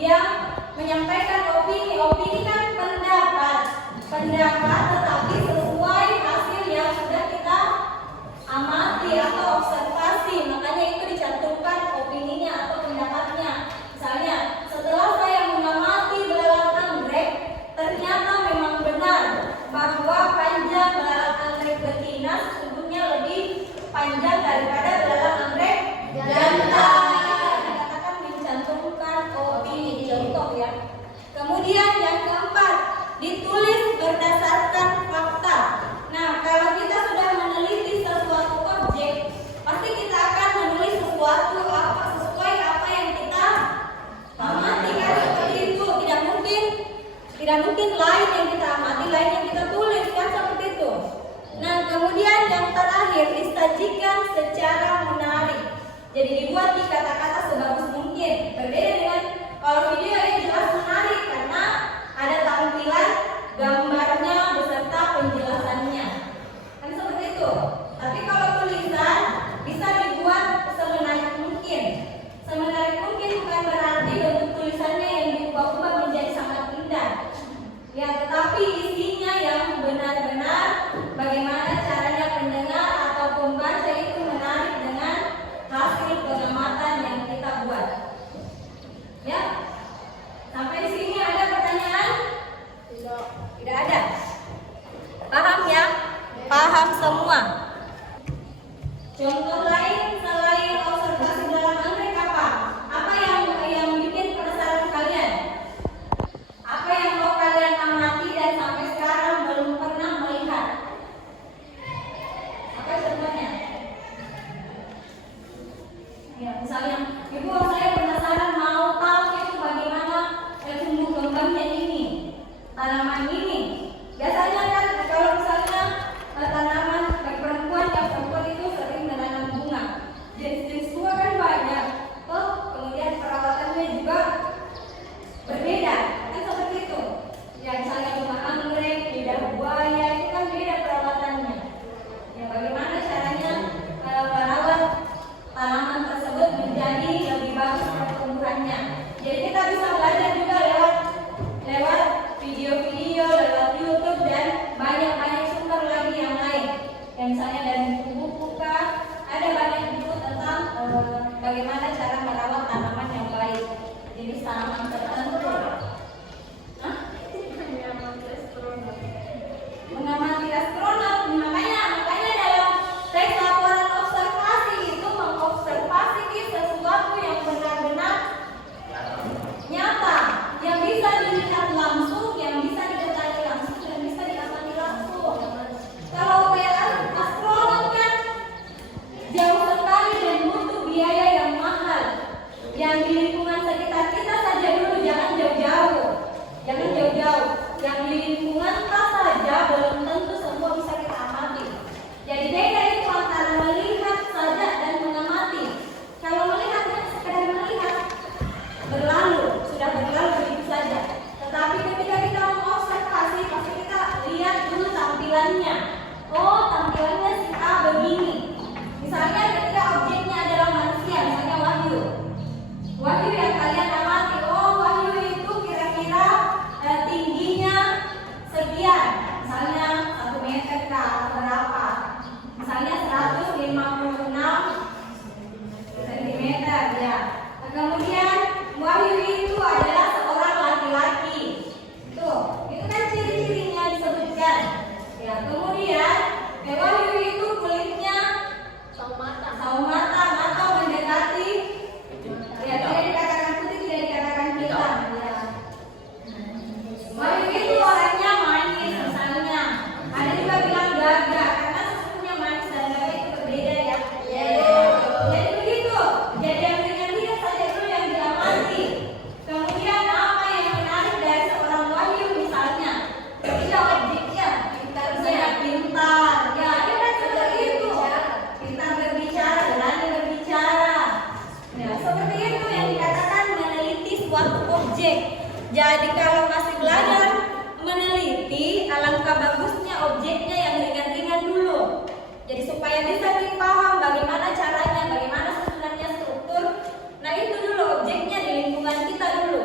yang menyampaikan opini. Opini kan pendapat tetapi sesuai hasil yang sudah kita amati atau observasi, makanya itu dicantumkan opininya atau pendapatnya. Misalnya, setelah saya mengamati belalang anggrek, ternyata memang benar bahwa panjang belalang anggrek betina sesungguhnya lebih panjang daripada belalang anggrek jantan. Dikatakan mencantumkan opini, contoh ya. Kemudian yang keempat, ditulis berdasarkan fakta. Nah, kalau kita sudah meneliti sesuatu objek, pasti kita akan menulis sesuatu sesuai apa yang kita amati kan seperti itu. Tidak mungkin lain yang kita amati, lain yang kita tulis kan seperti itu. Nah, kemudian yang terakhir, disajikan secara menarik. Jadi dibuat di kata-kata sebagus mungkin. Berbeda dengan kalau video ini jelas menarik karena ada tampilan gambarnya beserta penjelasannya. Kan seperti itu. Tapi kalau tulisan bisa dibuat semenarik mungkin. Semenarik mungkin bukan berarti bentuk tulisannya yang diubah-ubah menjadi sangat indah. Ya, tetapi isinya yang benar-benar bagaimana caranya pendengar atau pembaca itu menarik dengan hasil pengamatan yang kita buat. Ya, sampai di sini ada pertanyaan? Tidak ada. Paham ya? Paham semua. Contoh lain selain observasi belalang anggrek apa? Apa yang bikin penasaran kalian? Apa yang mau kalian amati dan sampai sekarang belum pernah melihat? Apa contohnya? Ya, misalnya, ibu saya penasaran mau tahu itu bagaimana tumbuh kembangnya ini, tanaman ini. Biasanya kan kalau misalnya tanaman baik perempuan itu sering menanam bunga. suatu objek. Jadi kalau masih belajar meneliti, alangkah bagusnya objeknya yang ringan-ringan dulu. Jadi supaya bisa dipaham bagaimana caranya, bagaimana susunannya, struktur. Nah itu dulu objeknya di lingkungan kita dulu.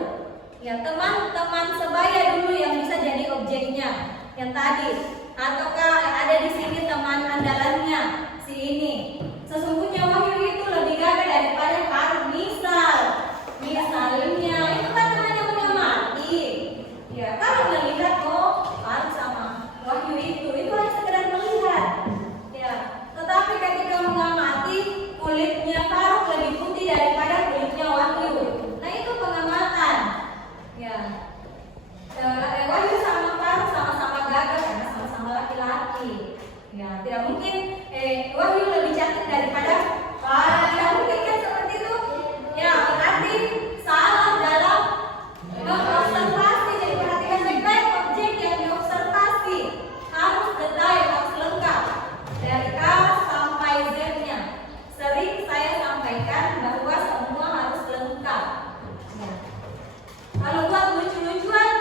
Ya teman-teman sebaya dulu yang bisa jadi objeknya. Yang tadi, ataukah ada di sini teman andalannya si ini. Sesungguhnya Wahyu itu lebih gagah daripada Faruk. Misalnya itu kan namanya mengamati. Ya kalau melihat Faruk sama Wahyu itu hanya sekedar melihat. Ya, tetapi ketika mengamati kulitnya Faruk lebih putih daripada kulitnya Wahyu. Nah itu pengamatan. Ya. Wahyu sama Faruk sama-sama gagah karena sama-sama laki-laki. Ya, tidak mungkin Wahyu lebih cantik daripada Faruk. Tidak mungkin kan seperti itu. Ya, berarti salah dalam mengobservasi. Jadi perhatikan baik-baik objek yang diobservasi. Harus detail, harus lengkap. Dari A sampai Z-nya. Sering saya sampaikan bahwa semua harus lengkap. Ya. Kalau buat lucu-lucuan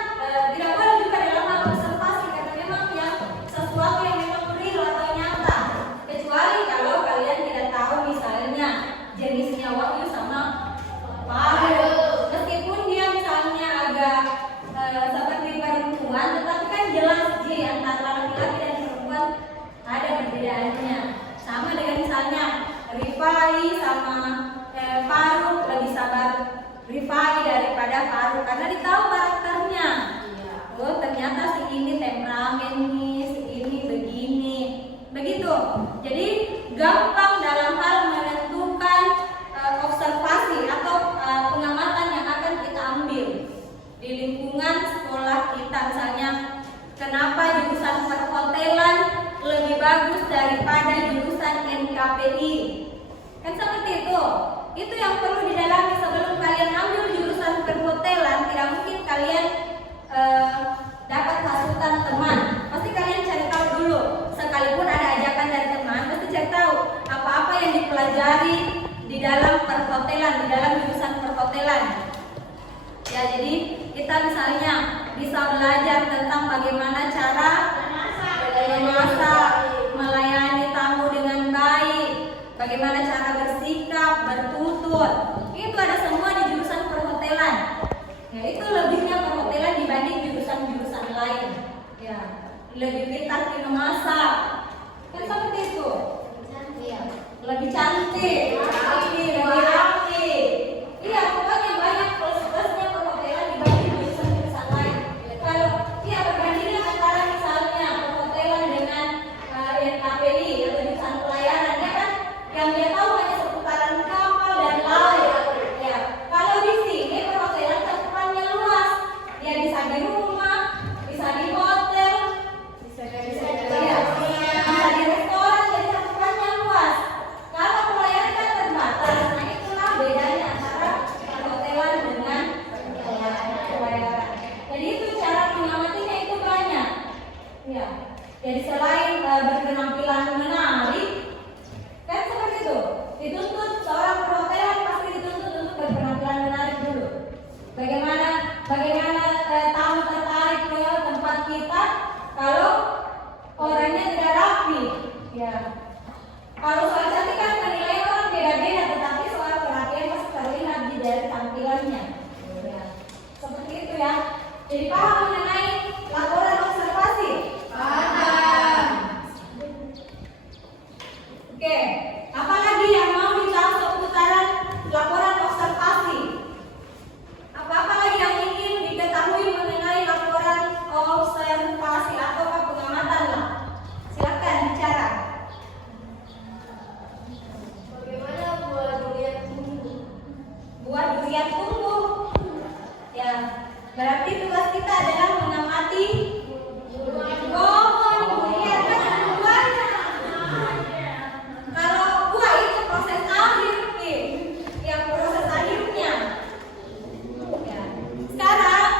tidak boleh juga dalam hal observasi karena memang yang sesuatu yang memang real atau nyata. Kecuali kalau kalian tidak tahu misalnya jenisnya Wahyu sama Faruk. Meskipun dia misalnya agak seperti perempuan, tetapi kan jelas sih antara laki-laki dan perempuan ada perbedaannya. Sama dengan misalnya Rifai sama Faruk, lebih sabar Rifai daripada Faruk karena ditahu karakternya. Oh ternyata si ini temperamennya, si ini begini, begitu. Jadi gampang dalam hal menentukan observasi atau pengamatan yang akan kita ambil di lingkungan sekolah kita. Misalnya kenapa jurusan perhotelan lebih bagus daripada jurusan NKPI, kan seperti itu. Itu yang perlu didalami sebelum kalian ambil jurusan perhotelan. Tidak mungkin kalian dapat hasutan teman. Pasti kalian cari tahu dulu. Sekalipun ada ajakan dari teman, pasti cari tahu apa-apa yang dipelajari di dalam perhotelan, di dalam jurusan perhotelan. Ya, jadi kita misalnya bisa belajar tentang bagaimana cara memasak, melayani tamu dengan baik, bagaimana cara bersikap, bertutur. Itu ada semua di jurusan perhotelan. Ya, itu lebihnya perhotelan dibanding jurusan-jurusan lain. Ya, lebih pintar di memasak. Kan seperti itu. Lebih cantik, lebih rapi. Iya, pokoknya banyak plus-plusnya perhotelan dibanding jurusan-jurusan lain. Kalau perbandingan antara misalnya perhotelan dengan NKPI atau jurusan pelayanan, ya kan yang dia tahu hanya seputaran kapal dan laut. Ya, kalau di sini perhotelan cakupannya luas. Ya bisa di rumah, bisa di hotel, bisa di restoran, jadi cakupannya luas. Kalau pelayanan kan terbatas, nah itulah bedanya antara perhotelan dengan pelayanan. Jadi itu cara mengamatinya itu banyak. Ya, jadi selain berpenampilan menarik, kan seperti itu. Dituntut seorang perhotelan pasti dituntut untuk berpenampilan menarik dulu. Bagaimana tamu tertarik ke tempat kita kalau orangnya tidak rapi. Ya. Kalau soal cantik kan penilaian orang beda-beda, tetapi soal perhatian pasti terlihat dari tampilannya. Ya. Seperti itu ya. Jadi paham mengenai laporan observasi? Paham. Oke, apalagi yang mau ditahu seputaran laporan observasi? Apa-apa lagi yang ingin diketahui mengenai laporan observasi atau pengamatan lah? Silakan bicara. Bagaimana buah durian tumbuh? Buah durian tumbuh. Ya, berarti tugas kita adalah mengamati pohon durian kan ada buahnya. Kalau buah itu proses akhir, yang proses akhirnya. Ya. Sekarang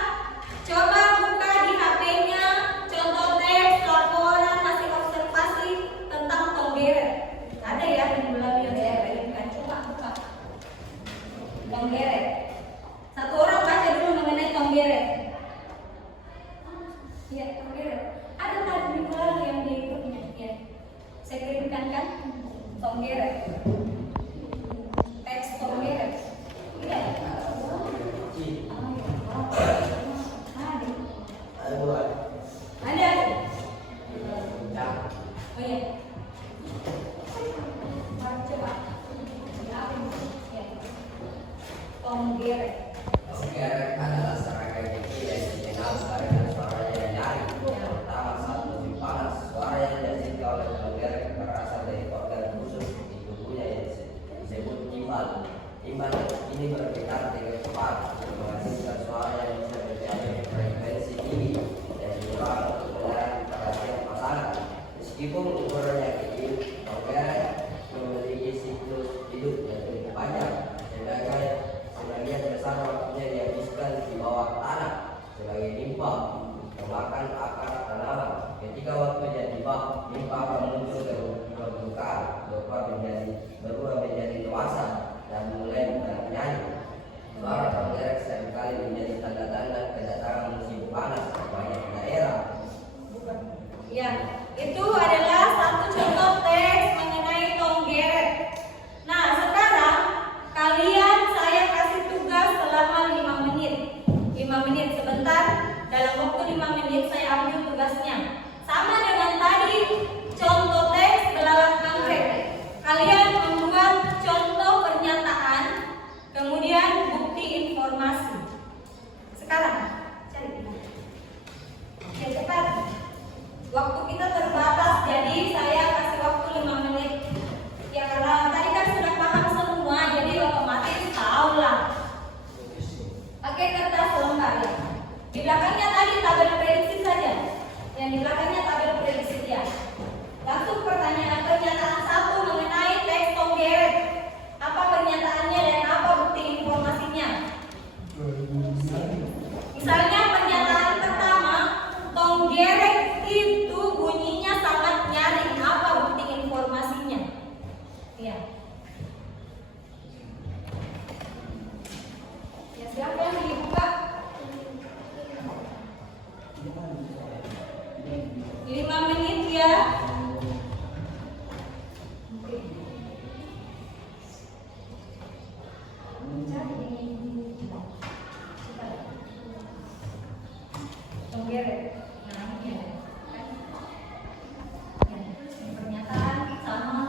coba buka di HP-nya contoh teks laporan hasil observasi tentang tonggeret. Ada ya yang belum yang saya berikan, coba buka tonggeret. Satu orang baca tiba, memakan akar tanaman. Ketika waktunya tiba, nimpa akan muncul berubah menjadi dewasa dan mulai bernyanyi. Suara penggerak seringkali menjadi tanda-tanda kedatangan musim panas di banyak daerah. Ya, itu adalah satu contoh teks mengenai tonggeret. Nah, sekarang kalian saya kasih tugas selama 5 menit. 5 menit sebentar, dalam waktu 5 menit saya ambil tugasnya. Sama dengan tadi contoh teks belalang anggrek. Kalian membuat contoh pernyataan, kemudian bukti informasi. Sekarang cari. Oke, cepat. Waktu kita terbatas, jadi saya kasih waktu 5 menit. Ya, karena tadi kan sudah paham semua, jadi otomatis tahu lah. Pakai kertas lembar ya. Di belakangnya tadi tabel prediksi saja. Yang di belakangnya tabel prediksi dia. Langsung pernyataan 1 mengenai teks tonggeret. Apa pernyataannya dan apa bukti informasinya? Misalnya pernyataan pertama, tonggeret itu bunyinya sangat nyaring. Apa bukti informasinya? Iya. Ya, silakan dibuka. 5 menit ya. Tonggeret. Pernyataan sama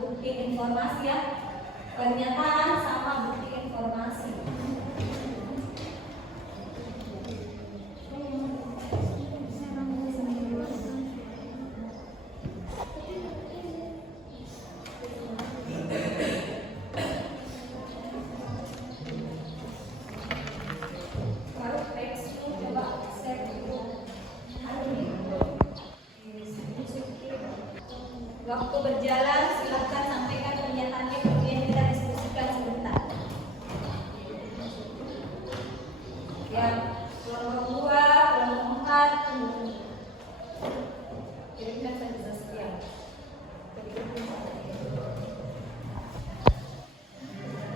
bukti informasi ya. Pernyataan sama bukti informasi. Baru teks coba share dulu. Waktu berjalan, silakan sampaikan pernyataannya, kemudian kita diskusikan sebentar. Ya, kelompok 2, kelompok 4, kirimkan saja sekian.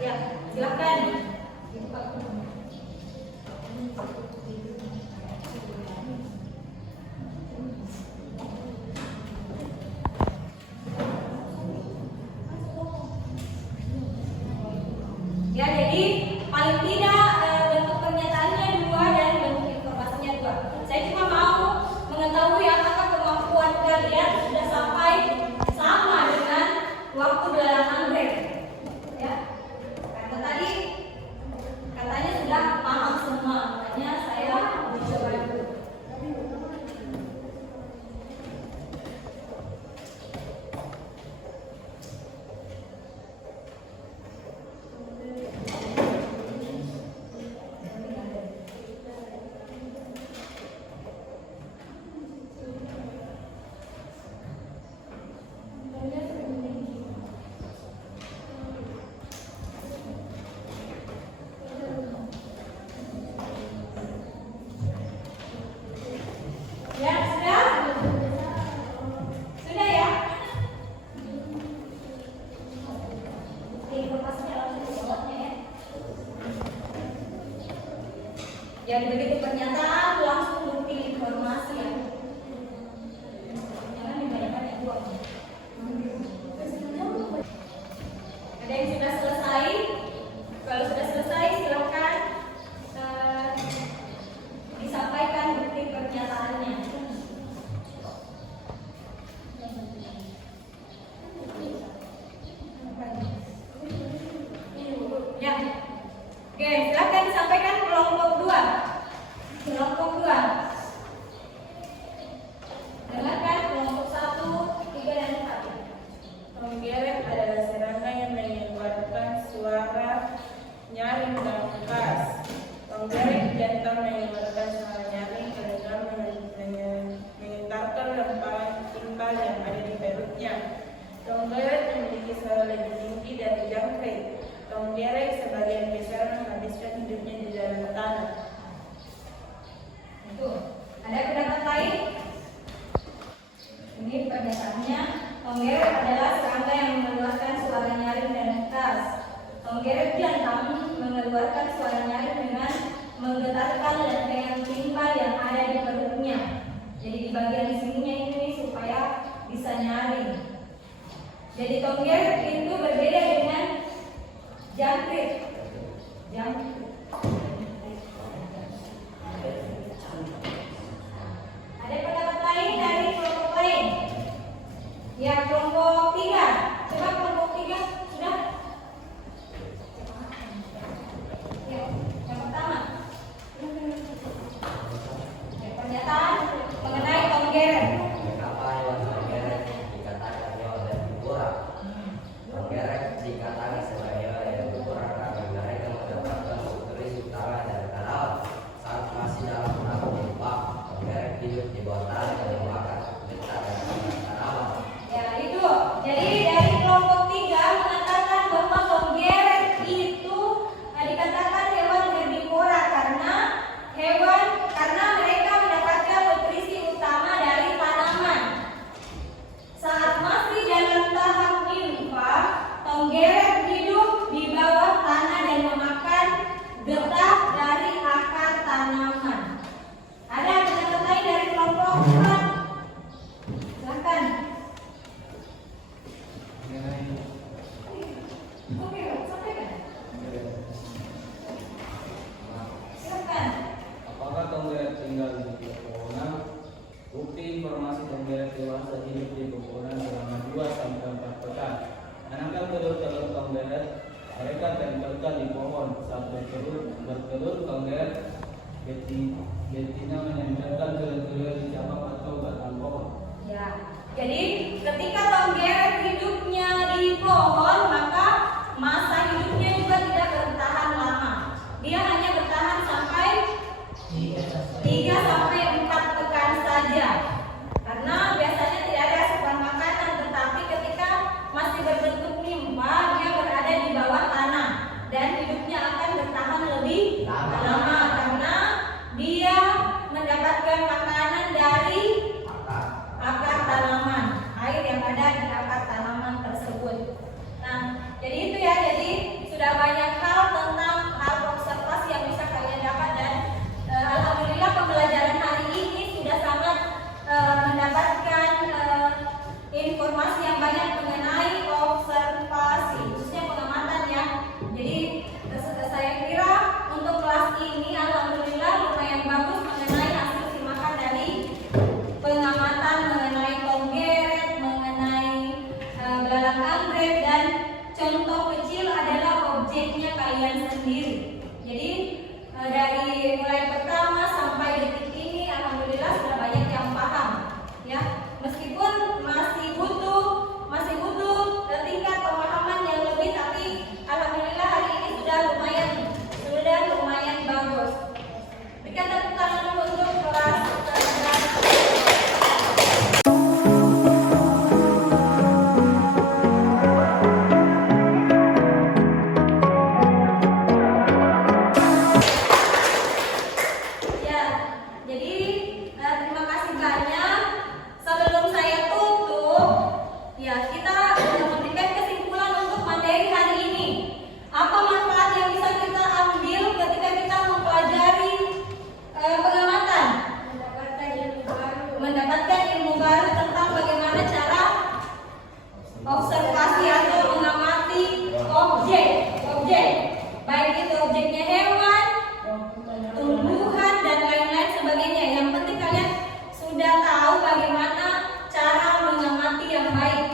Ya, silakan. Ya, jadi paling tidak bentuk pernyataannya 2 dan bentuk informasinya 2. Saya cuma mau mengetahui apakah kemampuan kalian sudah sampai sama dengan waktu belalang anggrek. Ya, karena tadi katanya sudah paham semua, makanya saya mencoba dulu. Ya, sudah? Sudah ya? Informasinya langsung dijawabnya ya. Jadi begitu pernyataan langsung bukti informasi ya. Jangan dibanyakan yang 2. Ada yang sudah selesai? Kalau sudah selesai silakan disampaikan bukti pernyataannya. Ya. Oke, silakan disampaikan kelompok 2. Kelompok 2. Dengarkan kelompok 1, 3 dan 4. Tonggeret adalah serangga yang mengeluarkan suara nyaring dan keras. Tonggeret jantan mengeluarkan suara nyaring ketika mengentarkan lemparan timbal yang ada di perutnya. Tonggeret memiliki suara lebih tinggi dari jangkrik. Tonggeret sebagian besar menghabiskan hidupnya di dalam tanah. dibesarkan dan dengan timpal yang ada di perutnya. Jadi di bagian sininya ini supaya bisa nyaring. Jadi tonggeret itu berbeda dengan jangkrik. Ada pendapat lain dari kelompok lain? Ya, kelompok 3. Coba kelompok 3 sudah. Ya, yang pertama. Ya, pernyataan mengenai tonggeret. Apa yang tonggeret dikatakan hewan yang berkurang? Tonggeret dikatakan sebagai hewan yang berkurang karena mereka mendapatkan nutrisi utama dari tanaman saat masih dalam tahap berkembang. Tonggeret hidup di bawah tanah dan memakan getah dan tanaman. Ya, itu. Jadi dari kelompok 3 mengatakan bahwa tonggeret itu dikatakan hewan herbivora karena mereka mendapatkan nutrisi utama dari tanaman. Saat masih dalam tahap nimfa, tonggeret hidup di bawah tanah dan memakan getah dari akar tanaman. Ada pendapat lain dari kelompok 4? Silakan. Oke, sampaikan. Silakan. Apakah tonggeret tinggal di pepohonan? Bukti informasi tonggeret dewasa hidup di pepohonan selama 2-4 pekan. Menangkap telur-telur tonggeret, mereka tempelkan di pohon. Saat bertelur tonggeret betina menempelkan telur-telur di cabang atau batang pohon. Ya, jadi ketika tonggeret hidupnya di pohon, maka masa hidupnya juga tidak bertahan lama. Dia hanya bertahan sampai 3-4 pekan saja. Karena biasanya tidak ada asupan makanan, tetapi ketika masih berbentuk nimfa, dia berada di bawah tanah dan hidupnya akan bertahan lebih lama karena dia mendapatkan makanan dari akar tanaman, air yang ada di akar tanaman tersebut. Nah, jadi itu ya. Jadi sudah banyak hal tentang hal observasi yang bisa kalian dapat dan alhamdulillah pembelajaran hari ini sudah sangat mendapatkan informasi yang banyak mengenai observasi, khususnya pengamatan ya. Jadi saya kira untuk kelas ini alhamdulillah lumayan bagus mengenai hasil simakan dari pengamatan mengenai tonggeret, mengenai belalang anggrek, dan contoh kecil adalah objeknya kalian sendiri. Jadi dari mulai pertama sampai detik ini alhamdulillah sudah banyak yang paham ya. Meskipun masih butuh tingkat pemahaman yang lebih, tapi alhamdulillah hari ini sudah lumayan bagus. Berikan tepuk tangan dulu untuk kelas 11. Ya, jadi terima kasih banyak. Sebelum saya tutup, ya kita memberikan kesimpulan untuk materi hari ini. Apa manfaat yang bisa kita ambil ketika kita mempelajari pengamatan? Mendapatkan ilmu baru tentang bagaimana cara observasi atau mengamati objek, baik itu objeknya hewan, tumbuhan, dan lain-lain sebagainya. Yang penting kalian sudah tahu bagaimana cara mengamati yang baik.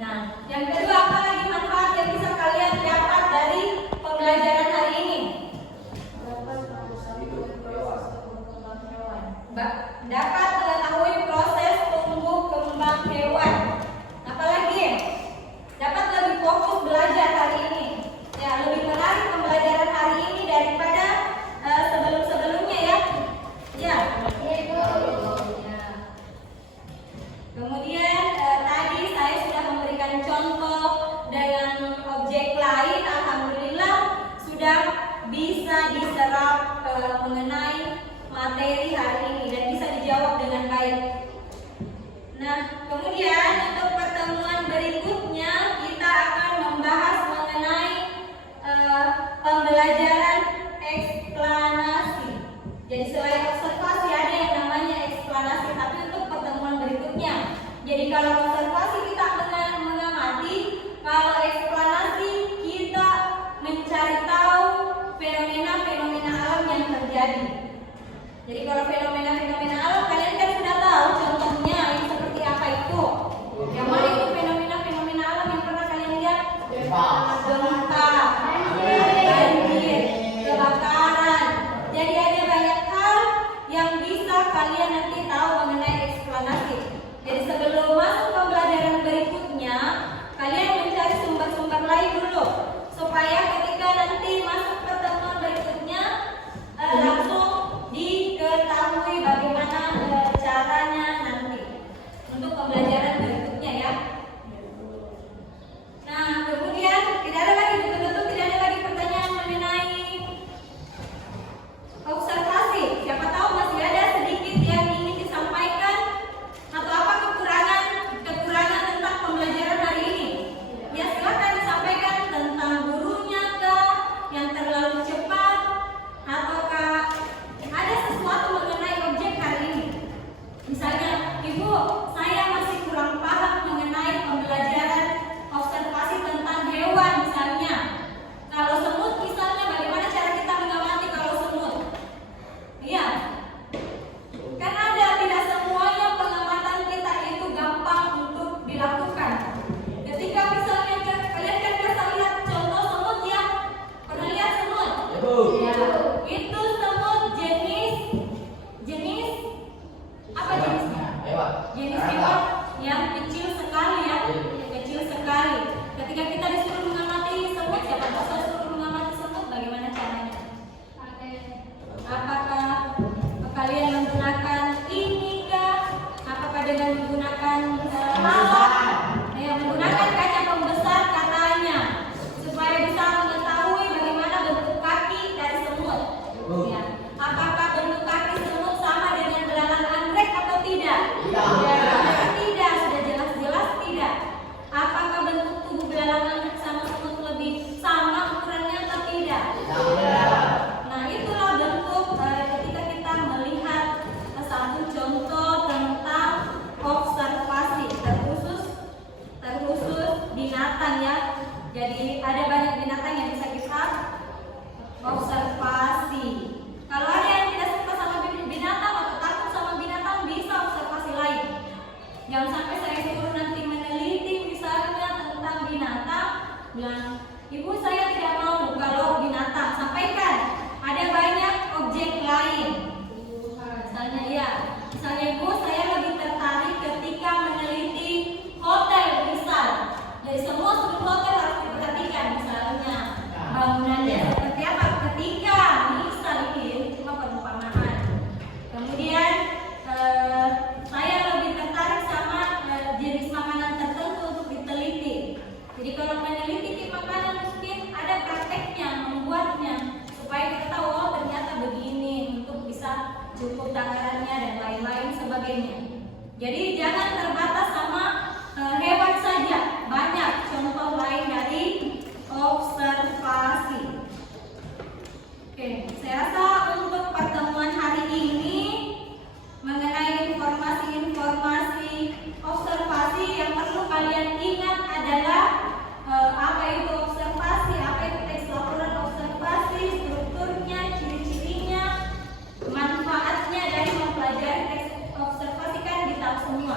Nah, yang kedua, apa lagi manfaat yang bisa kalian dapat dari pembelajaran hari ini? Dapat mengetahui proses tumbuh kembang hewan. Apalagi dapat lebih fokus belajar hari ini. Ya, lebih menarik pembelajaran hari ini daripada sebelum-sebelumnya ya. Ya. Kemudian tadi saya sudah memberikan contoh dengan objek lain, alhamdulillah sudah bisa diserap mengenai materi hari ini dan bisa dijawab dengan baik. Nah, kemudian untuk pertemuan berikutnya kita akan membahas mengenai pembelajaran eksplanasi. Jadi selain observasi ada yang namanya eksplanasi, tapi untuk pertemuan berikutnya. Jadi kalau observasi kita mengamati, kalau eksplanasi kita mencari tahu fenomena-fenomena alam yang terjadi. Jadi kalau fenomena-fenomena alam kalian kan sudah tahu contohnya yang seperti apa itu. Yang mana itu fenomena-fenomena alam yang pernah kalian lihat? Gempa, banjir, kebakaran. Jadi ada banyak hal yang bisa kalian nanti tahu mengenai eksplanasi. Jadi sebelum masuk pembelajaran berikutnya, kalian mencari sumber-sumber lain dulu supaya ketika nanti masuk pertemuan berikutnya langsung diketahui bagaimana caranya nanti untuk pembelajaran berikutnya ya. Nah, kemudian tidak ada lagi, betul-betul tidak ada lagi pertanyaan mengenai observasi. Siapa tahu masih ada sedikit yang ingin disampaikan atau apa kekurangan tentang pembelajaran hari ini. Ya silakan disampaikan tentang gurunya kah, yang terlalu cepat, ataukah ada sesuatu mengenai objek hari ini. Misalnya, Ibu, saya masih kurang paham mengenai pembelajaran observasi tentang hewan misalnya. Kalau semut misalnya, bagaimana cara kita mengamati kalau semut? Iya, kan ada, tidak semuanya pengamatan kita itu gampang untuk dilakukan. Ketika misalnya kalian kan biasa lihat contoh semut ya, pernah lihat semut? Ya, itu semut jenis apa jenisnya? Jenis hewan yang kecil sekali ya, kecil sekali. Ketika kita disuruh mengamati semut, siapa tahu saya suruh mengamati semut, bagaimana caranya? Apakah kalian menggunakan ini kah? Apakah dengan menggunakan alat? Menggunakan kaca pembesar katanya, supaya bisa mengetahui bagaimana bentuk kaki dari semut. Ya. Apakah bentuk kaki semut sama dengan belalang anggrek atau tidak? Tidak, sudah jelas-jelas tidak. Apakah bentuk tubuh belalang anggrek sama semut lebih sama ukurannya atau tidak? Nah, itulah bentuk ketika kita melihat satu contoh tentang observasi, terkhusus binatang ya. Jadi ada banyak binatang yang bisa kita observasi. Kalau ada yang tidak suka sama binatang atau takut sama binatang, bisa observasi lain. Jangan sampai saya suruh nanti meneliti misalnya tentang binatang, bilang, Ibu saya tidak mau kalau binatang. Sampaikan, ada banyak objek lain. Misalnya ya, misalnya Ibu saya lebih tertarik ketika meneliti hotel misal. Jadi semua sudut hotel harus diperhatikan, misalnya bangunannya seperti apa ketika misal ini cuma perumpamaan. Kemudian saya lebih tertarik sama jenis makanan tertentu untuk diteliti. Jadi kalau meneliti makanan mungkin ada prakteknya membuatnya supaya kita tahu oh ternyata begini untuk bisa cukup takarannya dan lain-lain sebagainya. Jadi jangan terbatas sama hewan saja, banyak contoh lain dari observasi. Oke, saya rasa untuk pertemuan hari ini mengenai informasi-informasi observasi yang perlu kalian ingat adalah apa itu observasi, apa itu teks laporan observasi, strukturnya, ciri-cirinya, manfaatnya dari mempelajari teks observasi kan ditahu semua,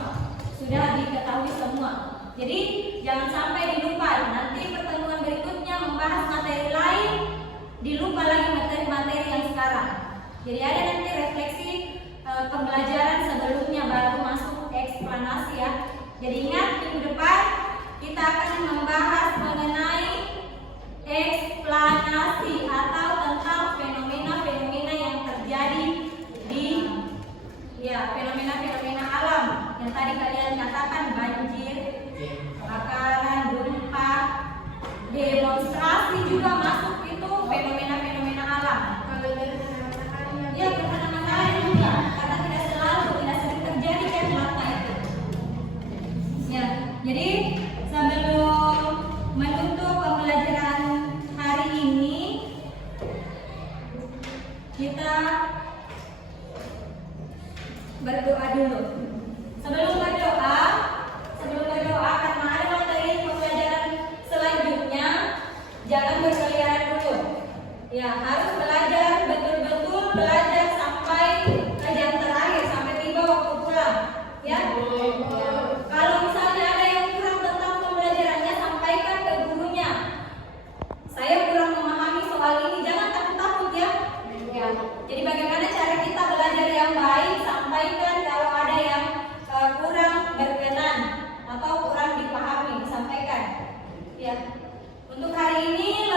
sudah diketahui semua. Jadi jangan sampai dilupa, nanti pertemuan berikutnya membahas materi lain, dilupa lagi materi-materi yang sekarang. Jadi ada nanti refleksi pembelajaran sebelumnya baru masuk eksplanasi ya. Jadi ingat minggu depan kita akan membahas mengenai eksplanasi atau tentang fenomena-fenomena yang terjadi di fenomena-fenomena alam yang tadi kalian katakan, banjir, kebakaran, gempa, demonstrasi juga masuk itu fenomena-fenomena alam. Ya, gerhana matahari juga, karena tidak sering terjadi kan lama itu. Ya, jadi sebelum menutup pembelajaran hari ini, kita berdoa dulu. Sebelum berdoa karena ada materi pembelajaran selanjutnya, jangan berkeliaran dulu. Ya, harus belajar betul-betul belajar sampai ke jam terakhir, sampai tiba waktu pulang. Ya. Kalau misalnya ada yang kurang tentang pembelajarannya, sampaikan ke gurunya. Saya kurang memahami soal ini, jangan takut-takut ya. Ya. Jadi bagaimana cara kita belajar yang baik? Sampaikan kalau ada yang kurang berkenan atau kurang dipahami, sampaikan. Ya. Untuk hari ini